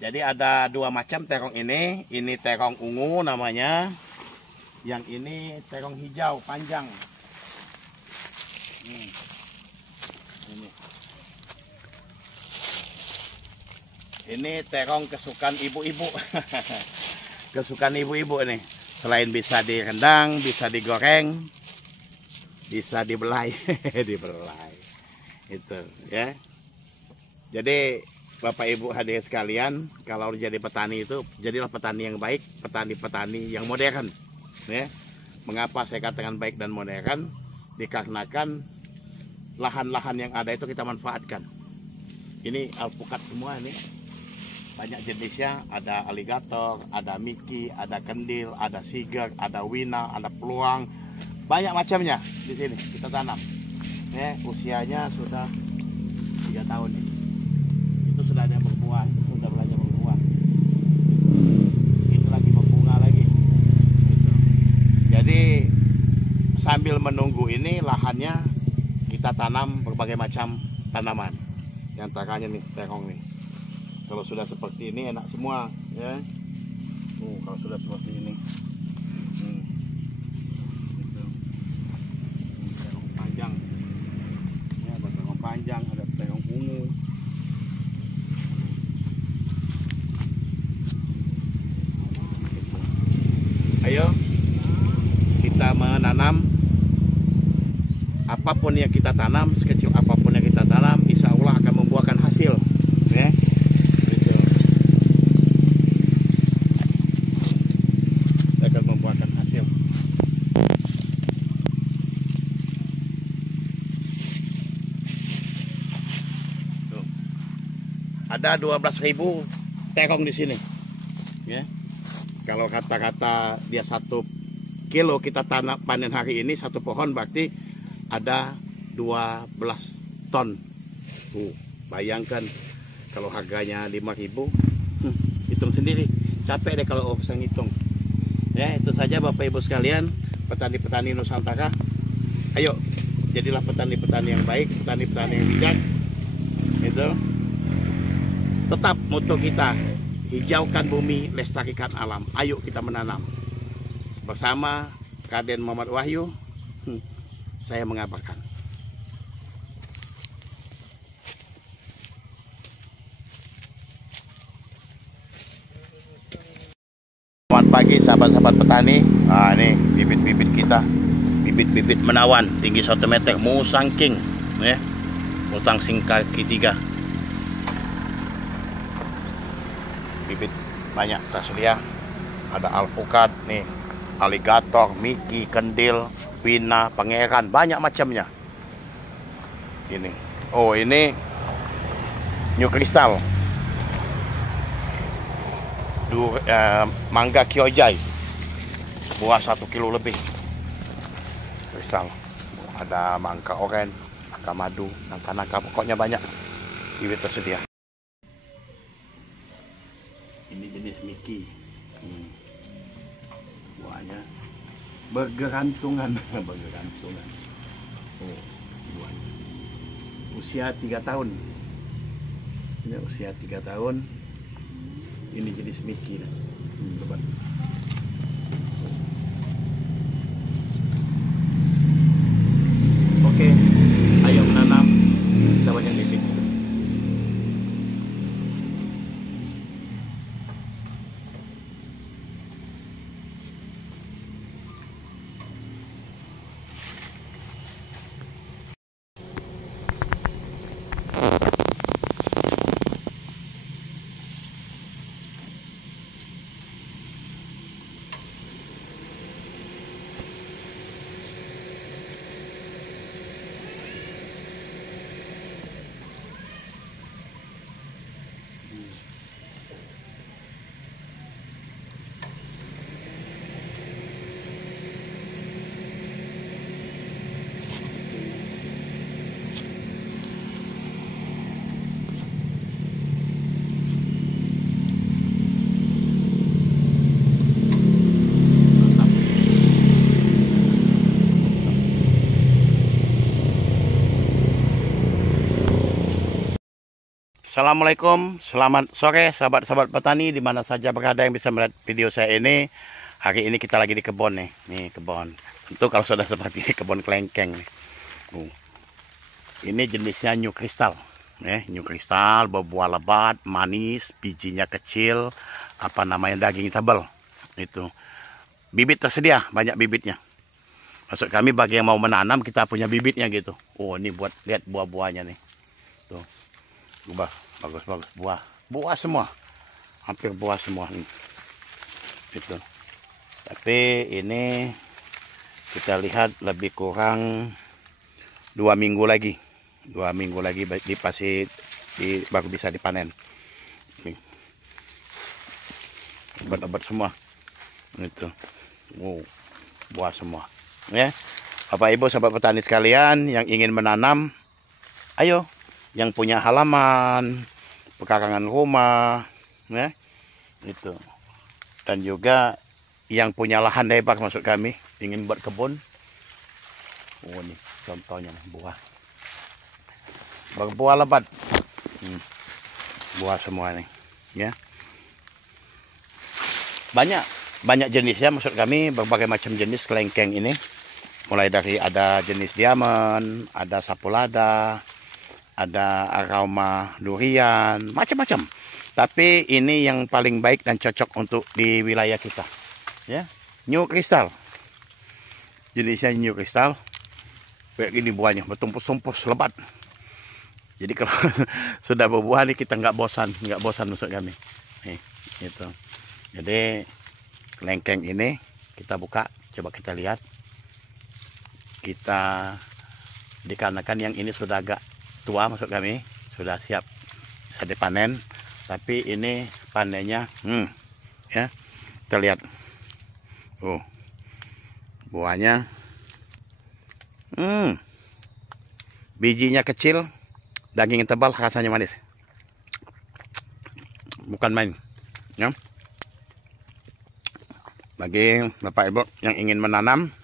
Jadi ada 2 macam terong ini terong ungu namanya, yang ini terong hijau panjang. Ini terong kesukaan ibu-ibu, kesukaan ibu-ibu nih. Selain bisa direndang, bisa digoreng, bisa dibelai, dibelai, itu ya. Jadi Bapak Ibu hadirin sekalian, kalau jadi petani itu jadilah petani yang baik, petani-petani yang modern. Ya. Mengapa saya katakan baik dan modern? Dikarenakan lahan-lahan yang ada itu kita manfaatkan. Ini alpukat semua ini, banyak jenisnya. Ada aligator, ada miki, ada kendil, ada siger, ada wina, ada peluang, banyak macamnya di sini kita tanam. Ya, usianya sudah 3 tahun nih. Sudah ada yang berbuah, sudah belajar berbuah. Ini lagi berbunga lagi. Gitu. Jadi sambil menunggu ini lahannya kita tanam berbagai macam tanaman. Yang antaranya nih terong nih. Kalau sudah seperti ini enak semua, ya. Kalau sudah seperti ini. Gitu. Terong panjang. Ya, ada terong panjang, ada terong ungu. Ayo kita menanam apapun yang kita tanam, sekecil apapun yang kita tanam, insya Allah akan membuahkan hasil, ya. Gitu. Akan membuahkan hasil. Ada 12.000 terong di sini. Ya. Kalau kata-kata dia 1 kilo kita tanam panen hari ini 1 pohon berarti ada 12 ton. Bayangkan kalau harganya 5.000, hitung sendiri. Capek deh kalau bisa ngitung. Ya, itu saja Bapak Ibu sekalian, petani-petani Nusantara. Ayo, jadilah petani-petani yang baik, petani-petani yang bijak. Itu. Tetap moto kita, hijaukan bumi, lestarikan alam. Ayo kita menanam. Bersama Raden Muhammad Wahyu, saya mengabarkan. Selamat pagi sahabat-sahabat petani. Nah, ini bibit-bibit kita. Bibit-bibit menawan tinggi 1 meter, musang king, ya. Musang sing kaki 3. Bibit banyak tersedia. Ada alpukat nih, aligator, miki, kendil, wina, pangeran, banyak macamnya. Ini. Oh, ini new crystal. Mangga Kyojai, buah 1 kilo lebih. Kristal. Ada mangga oren, mangga madu, nangka-nangka, pokoknya banyak. Bibit tersedia. Ini jenis miki. Buahnya bergerantungan, bergerantungan. Oh, buahnya. Usia 3 tahun. Ini usia 3 tahun. Ini jenis miki. Lebat. Oke, ayo menanam. Kita banyak bibit. Assalamualaikum, selamat sore sahabat-sahabat petani di mana saja berada yang bisa melihat video saya ini. Hari ini kita lagi di kebun nih, kebun. Tentu kalau sudah seperti ini kebun kelengkeng nih. Ini jenisnya new crystal, new crystal, berbuah lebat, manis, bijinya kecil, apa namanya daging tebal. Itu bibit tersedia, banyak bibitnya. Maksud kami bagi yang mau menanam kita punya bibitnya gitu. Oh ini buat lihat buah-buahnya nih, tuh. Bagus buah semua, hampir buah semua nih. Gitu. Tapi ini kita lihat lebih kurang 2 minggu lagi, 2 minggu lagi baru bisa dipanen. Obat-obat semua, itu, buah semua. Ya, Bapak Ibu sahabat petani sekalian yang ingin menanam, ayo. Yang punya halaman, pekarangan rumah, ya, itu. Dan juga yang punya lahan lebar maksud kami, ingin buat kebun. Oh ini contohnya nih, buah. Berbuah lebat. Buah semua nih, ya. Banyak jenisnya maksud kami, berbagai macam jenis kelengkeng ini. Mulai dari ada jenis diamond, ada sapulada, ada aroma durian, macam-macam. Tapi ini yang paling baik dan cocok untuk di wilayah kita. Ya, new crystal. Jenisnya new crystal. Kayak gini buahnya, bertumpus-tumpus lebat. Jadi kalau sudah berbuah nih kita nggak bosan maksud kami. Nih, gitu. Jadi kelengkeng ini kita buka, coba kita lihat. Kita dikarenakan yang ini sudah agak tua maksud kami, sudah siap bisa dipanen. Tapi ini panennya, ya, kita lihat, buahnya, bijinya kecil, dagingnya tebal, rasanya manis, bukan main, ya. Bagi Bapak Ibu yang ingin menanam,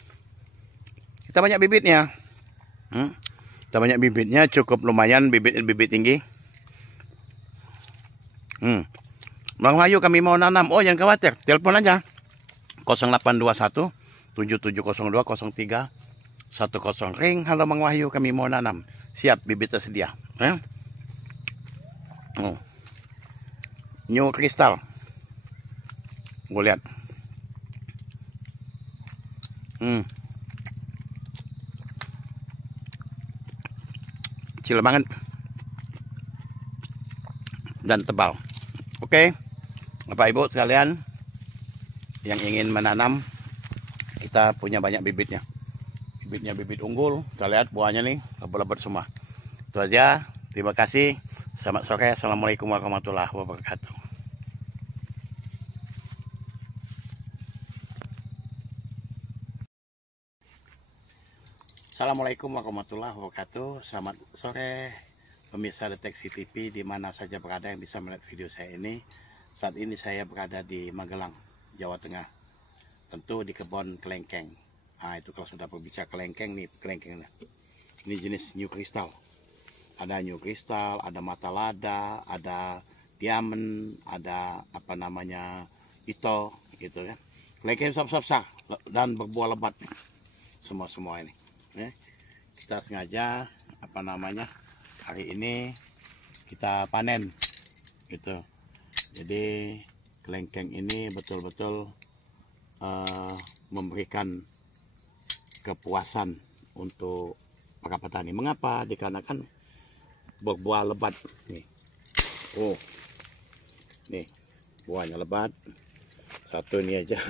kita banyak bibitnya. Kita banyak bibitnya, cukup lumayan bibit tinggi. Bang Wahyu, kami mau nanam. Oh, jangan khawatir, telepon aja 0821 7702 03 10. Ring, halo Bang Wahyu, kami mau nanam. Siap, bibit tersedia. New Crystal. Gue lihat. Kecil banget dan tebal. Oke, Bapak Ibu sekalian yang ingin menanam, kita punya banyak bibitnya. Bibitnya bibit unggul. Kita lihat buahnya nih, lebat-lebat semua. Itu aja. Terima kasih. Selamat sore. Assalamualaikum warahmatullahi wabarakatuh. Assalamualaikum warahmatullahi wabarakatuh. Selamat sore pemirsa Deteksi TV di mana saja berada yang bisa melihat video saya ini. Saat ini saya berada di Magelang, Jawa Tengah. Tentu di kebun kelengkeng. Nah, itu kalau sudah berbicara kelengkeng nih, kelengkeng ini jenis New Crystal. Ada New Crystal, ada Mata Lada, ada Diamond, ada apa namanya Ito gitu kan. Kelengkeng besar dan berbuah lebat nih. Semua ini. Kita sengaja apa namanya hari ini kita panen gitu. Jadi kelengkeng ini betul-betul memberikan kepuasan untuk para petani. Mengapa? Dikarenakan berbuah lebat nih. Nih buahnya lebat. Satu ini aja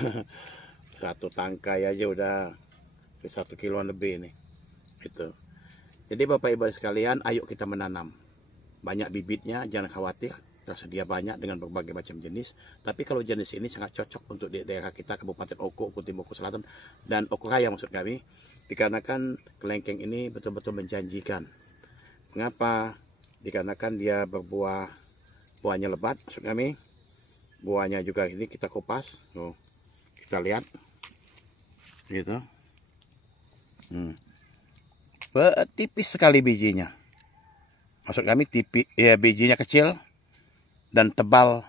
satu tangkai aja udah 1 kiloan lebih nih gitu. Jadi Bapak Ibu sekalian, ayo kita menanam. Banyak bibitnya, jangan khawatir, tersedia banyak dengan berbagai macam jenis. Tapi kalau jenis ini sangat cocok untuk di daerah kita, Kabupaten Oku, Oku Timur, Oku Selatan, dan Oku Raya maksud kami. Dikarenakan kelengkeng ini betul-betul menjanjikan. Mengapa? Dikarenakan dia berbuah, buahnya lebat maksud kami. Buahnya juga ini kita kupas, kita lihat gitu. Tipis sekali bijinya. Maksud kami tipis, ya bijinya kecil dan tebal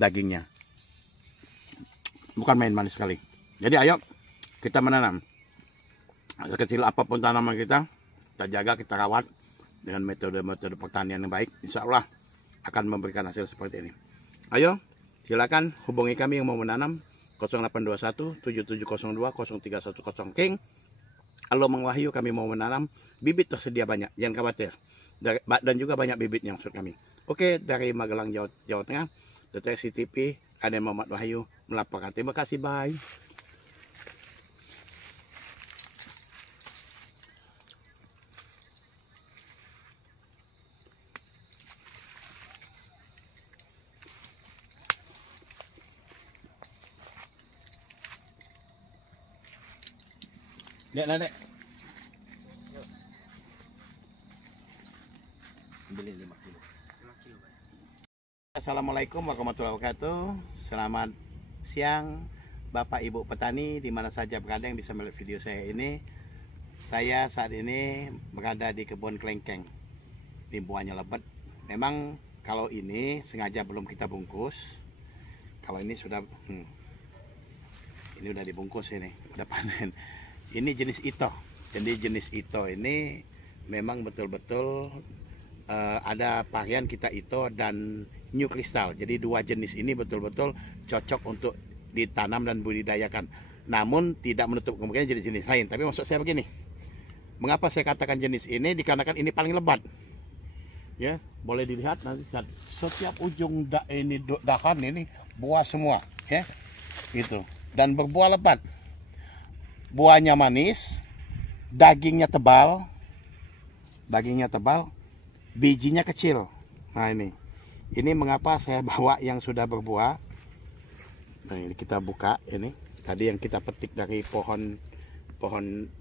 dagingnya. Bukan main manis sekali. Jadi ayo kita menanam. Sekecil apapun tanaman kita jaga, kita rawat dengan metode-metode pertanian yang baik. Insya Allah akan memberikan hasil seperti ini. Ayo silakan hubungi kami yang mau menanam 0821 7702 0310 King. Halo Bang Wahyu, kami mau menanam. Bibit tersedia banyak, jangan khawatir. Dan juga banyak bibitnya maksud kami. Oke, dari Magelang, Jawa Tengah, Deteksi TV, Kaden Muhammad Wahyu melaporkan. Terima kasih, bye. Lihat, Dek. Ambilin 5 kilo. Assalamualaikum warahmatullahi wabarakatuh. Selamat siang Bapak Ibu petani di mana saja berada yang bisa melihat video saya ini. Saya saat ini berada di kebun kelengkeng. Ini buahnya lebat. Memang kalau ini sengaja belum kita bungkus. Kalau ini sudah ini udah dibungkus, ini udah panen. Ini jenis Ito. Jadi jenis Ito ini memang betul-betul ada varian kita Ito dan New Crystal. Jadi dua jenis ini betul-betul cocok untuk ditanam dan budidayakan. Namun tidak menutup kemungkinan jenis-jenis lain. Tapi maksud saya begini. Mengapa saya katakan jenis ini? Dikarenakan ini paling lebat. Ya, boleh dilihat nanti setiap ujung dahan ini buah semua, ya. Gitu. Dan berbuah lebat. Buahnya manis, dagingnya tebal, bijinya kecil. Nah ini, Ini mengapa saya bawa yang sudah berbuah. Nah, ini kita buka ini. Tadi yang kita petik dari pohon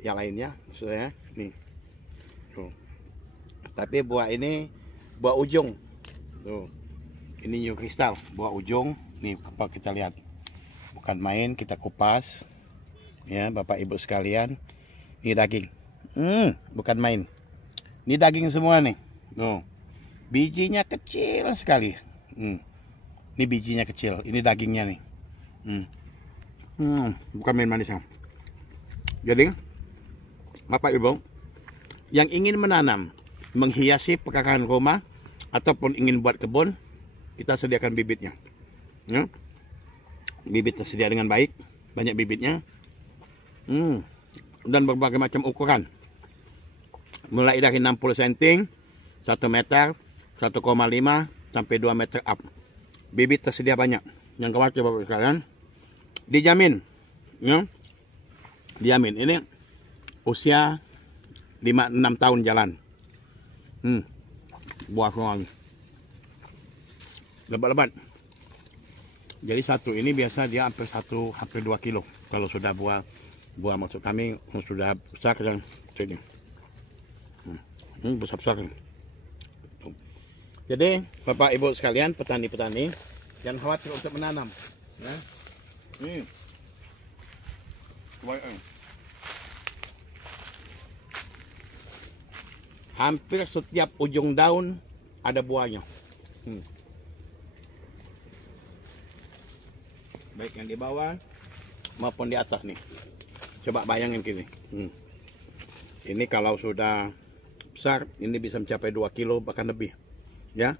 yang lainnya, maksudnya nih. Tuh. Tapi buah ini buah ujung. Tuh. Ini new crystal, buah ujung. Nih, apa kita lihat. Bukan main, kita kupas. Ya, Bapak Ibu sekalian. Ini daging. Bukan main. Ini daging semua nih. Tuh. Bijinya kecil sekali. Ini bijinya kecil, ini dagingnya nih. Bukan main manisnya. Jadi, Bapak Ibu yang ingin menanam, menghiasi pekarangan rumah ataupun ingin buat kebun, kita sediakan bibitnya. Ya. Bibit tersedia dengan baik, banyak bibitnya. Dan berbagai macam ukuran. Mulai dari 60 cm, 1 meter, 1,5 sampai 2 meter up. Bibit tersedia banyak. Yang khawatir Bapak sekalian, dijamin, ya, dijamin. Ini usia 5-6 tahun jalan. Buah semua lebat-lebat. Jadi satu ini biasa dia hampir 2 kilo. Kalau sudah buah maksud kami sudah besar dan ini. Besar-besar. Jadi Bapak Ibu sekalian, petani-petani jangan khawatir untuk menanam. Ya. Hampir setiap ujung daun ada buahnya. Baik yang di bawah maupun di atas nih. Coba bayangin gini. Ini kalau sudah besar, ini bisa mencapai 2 kilo bahkan lebih. Ya,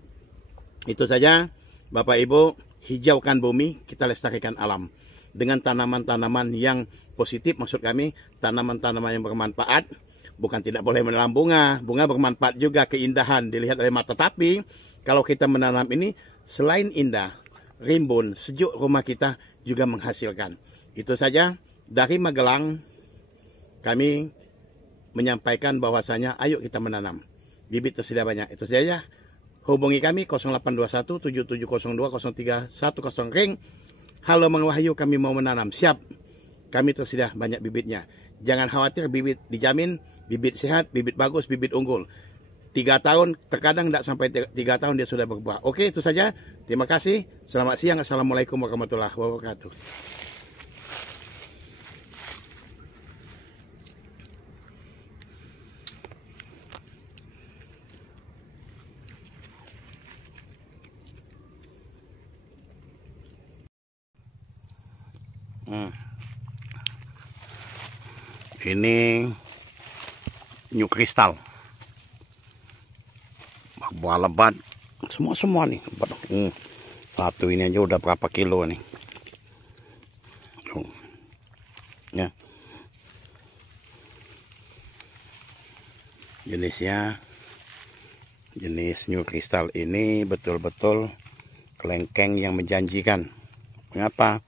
itu saja Bapak Ibu, hijaukan bumi, kita lestarikan alam dengan tanaman-tanaman yang positif. Maksud kami tanaman-tanaman yang bermanfaat. Bukan tidak boleh menanam bunga bermanfaat juga, keindahan dilihat oleh mata. Tapi kalau kita menanam ini, selain indah, rimbun, sejuk rumah kita juga menghasilkan. Itu saja dari Magelang, kami menyampaikan bahwasanya ayo kita menanam. Bibit tersedia banyak. Itu saja. Hubungi kami 0821 7702 0310 ring. Halo Mang Wahyu, kami mau menanam. Siap. Kami tersedia banyak bibitnya. Jangan khawatir, bibit dijamin, bibit sehat, bibit bagus, bibit unggul. 3 tahun, terkadang tidak sampai 3 tahun dia sudah berbuah. Oke, itu saja. Terima kasih. Selamat siang. Assalamualaikum warahmatullahi wabarakatuh. Ini new crystal, buah lebat, semua nih. Satu ini aja udah berapa kilo nih. Ya. Jenisnya jenis new crystal ini betul-betul kelengkeng yang menjanjikan. Mengapa?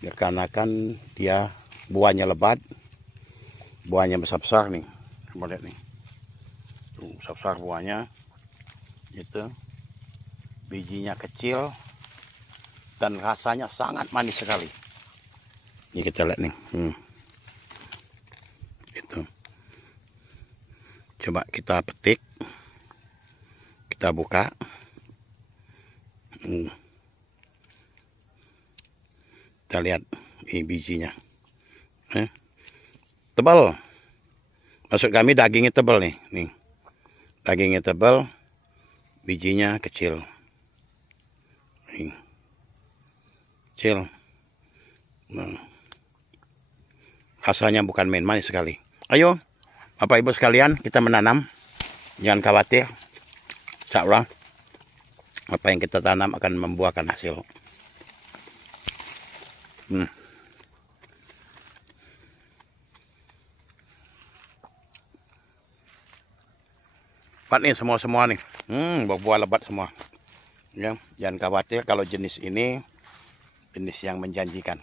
Dikarenakan dia buahnya lebat, buahnya besar-besar nih. Coba lihat nih, tuh besar-besar buahnya, gitu. Bijinya kecil dan rasanya sangat manis sekali. Ini kita lihat nih, itu. Coba kita petik, kita buka. Kita lihat ini bijinya, tebal. Maksud kami dagingnya tebal nih, dagingnya tebal, bijinya kecil, kecil. Rasanya bukan main, manis sekali. Ayo, Bapak Ibu sekalian, kita menanam, jangan khawatir. Insya Allah, apa yang kita tanam akan membuahkan hasil. Lebat nih semua nih, buah lebat semua. Ya, jangan khawatir kalau jenis ini jenis yang menjanjikan.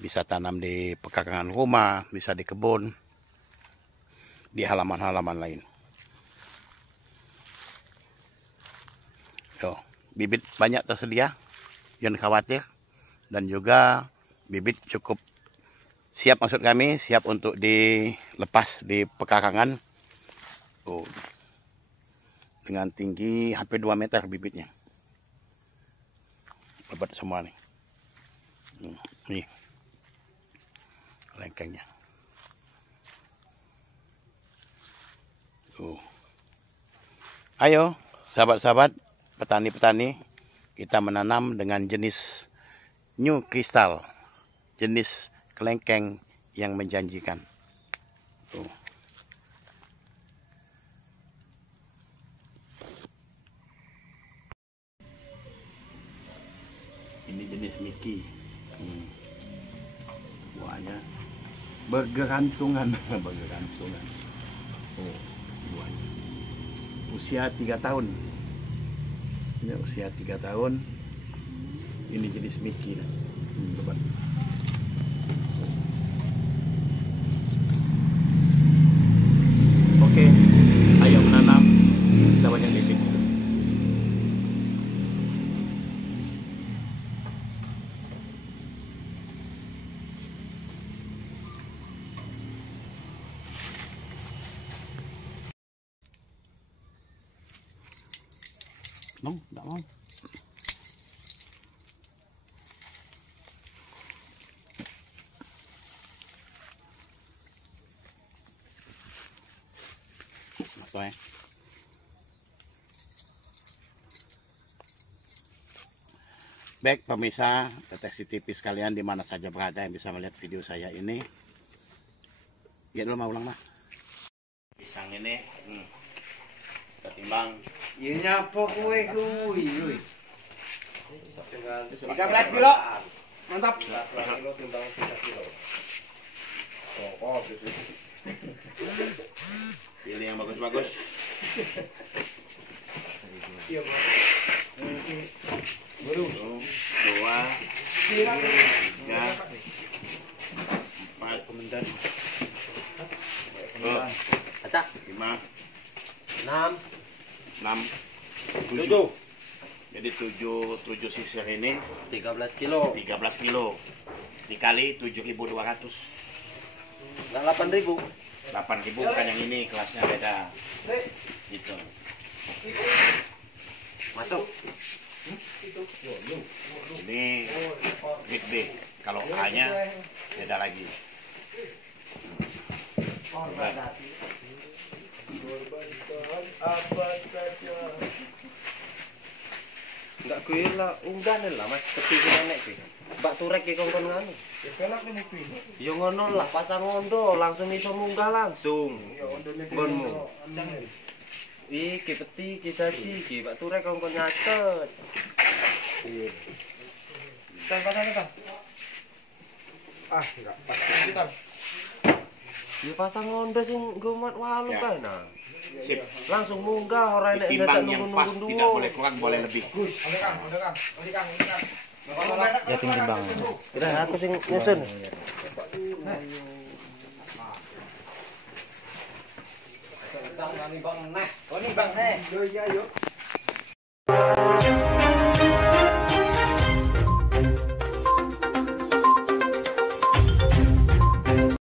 Bisa tanam di pekarangan rumah, bisa di kebun, di halaman-halaman lain. Tuh, bibit banyak tersedia, jangan khawatir. Dan juga bibit cukup siap, maksud kami siap untuk dilepas di pekarangan. Oh, dengan tinggi hampir 2 meter bibitnya. Lebat semua nih. Nih lengkengnya. Ayo sahabat-sahabat petani-petani, kita menanam dengan jenis New Crystal, jenis kelengkeng yang menjanjikan. Tuh. Ini jenis Mickey. Buahnya bergerantungan, bergerantungan. Oh, buahnya. Usia 3 tahun. Ini usia 3 tahun. Ini jenis Mickey. Lebat. Oke, ayo menanam. Kita banyak bibit. No, enggak mau. Apa ya? Baik pemirsa Deteksi TV sekalian, di mana saja berada yang bisa melihat video saya ini. Ya dulu mau ulang mah. Pisang ini ketimbang Iya nyapa kowe kuwi. 13 kilo. Mantap. 13 kilo timbang 3 kilo. Oh, gitu. Pilih yang bagus-bagus. Iya, Bang. Baru 2 3 4 kemudian 5 6 6 7. Jadi 7 sisir ini 13 kilo. 13 kilo dikali 7.200. Enggak 8.000. 8.000 bukan yang ini, kelasnya beda. Gitu. Masuk. Ini big B. Kalau A-nya beda lagi. Enggak kuwi lah unggan lah Mas, ketiku nenek kuwi. Mbak Turek iki kongkon ngono. Ya pelak ini kuwi. Ya ngono lah, pasang ondo langsung iso munggah langsung. Ya ondone Nggonmu. Iki peti iki dadi iki Mbak Turek kongkon nyatet. Iya. Pasang kita. Ah, enggak pas kita. Ya pasang ondo sing nggo mat walu Ya. kae nah. Sip. Langsung munggah ora enek Ditimbang dadak yang pas, nunggu-nunggu. tidak boleh kurang, boleh lebih. Ada Kang, ada Kang. Ada Kang, ini Kang. Ya timbang. Udah aku sing nyusun. Bang, ini Bang, neh. Oh, ini Bang, neh. Yo iya, yuk.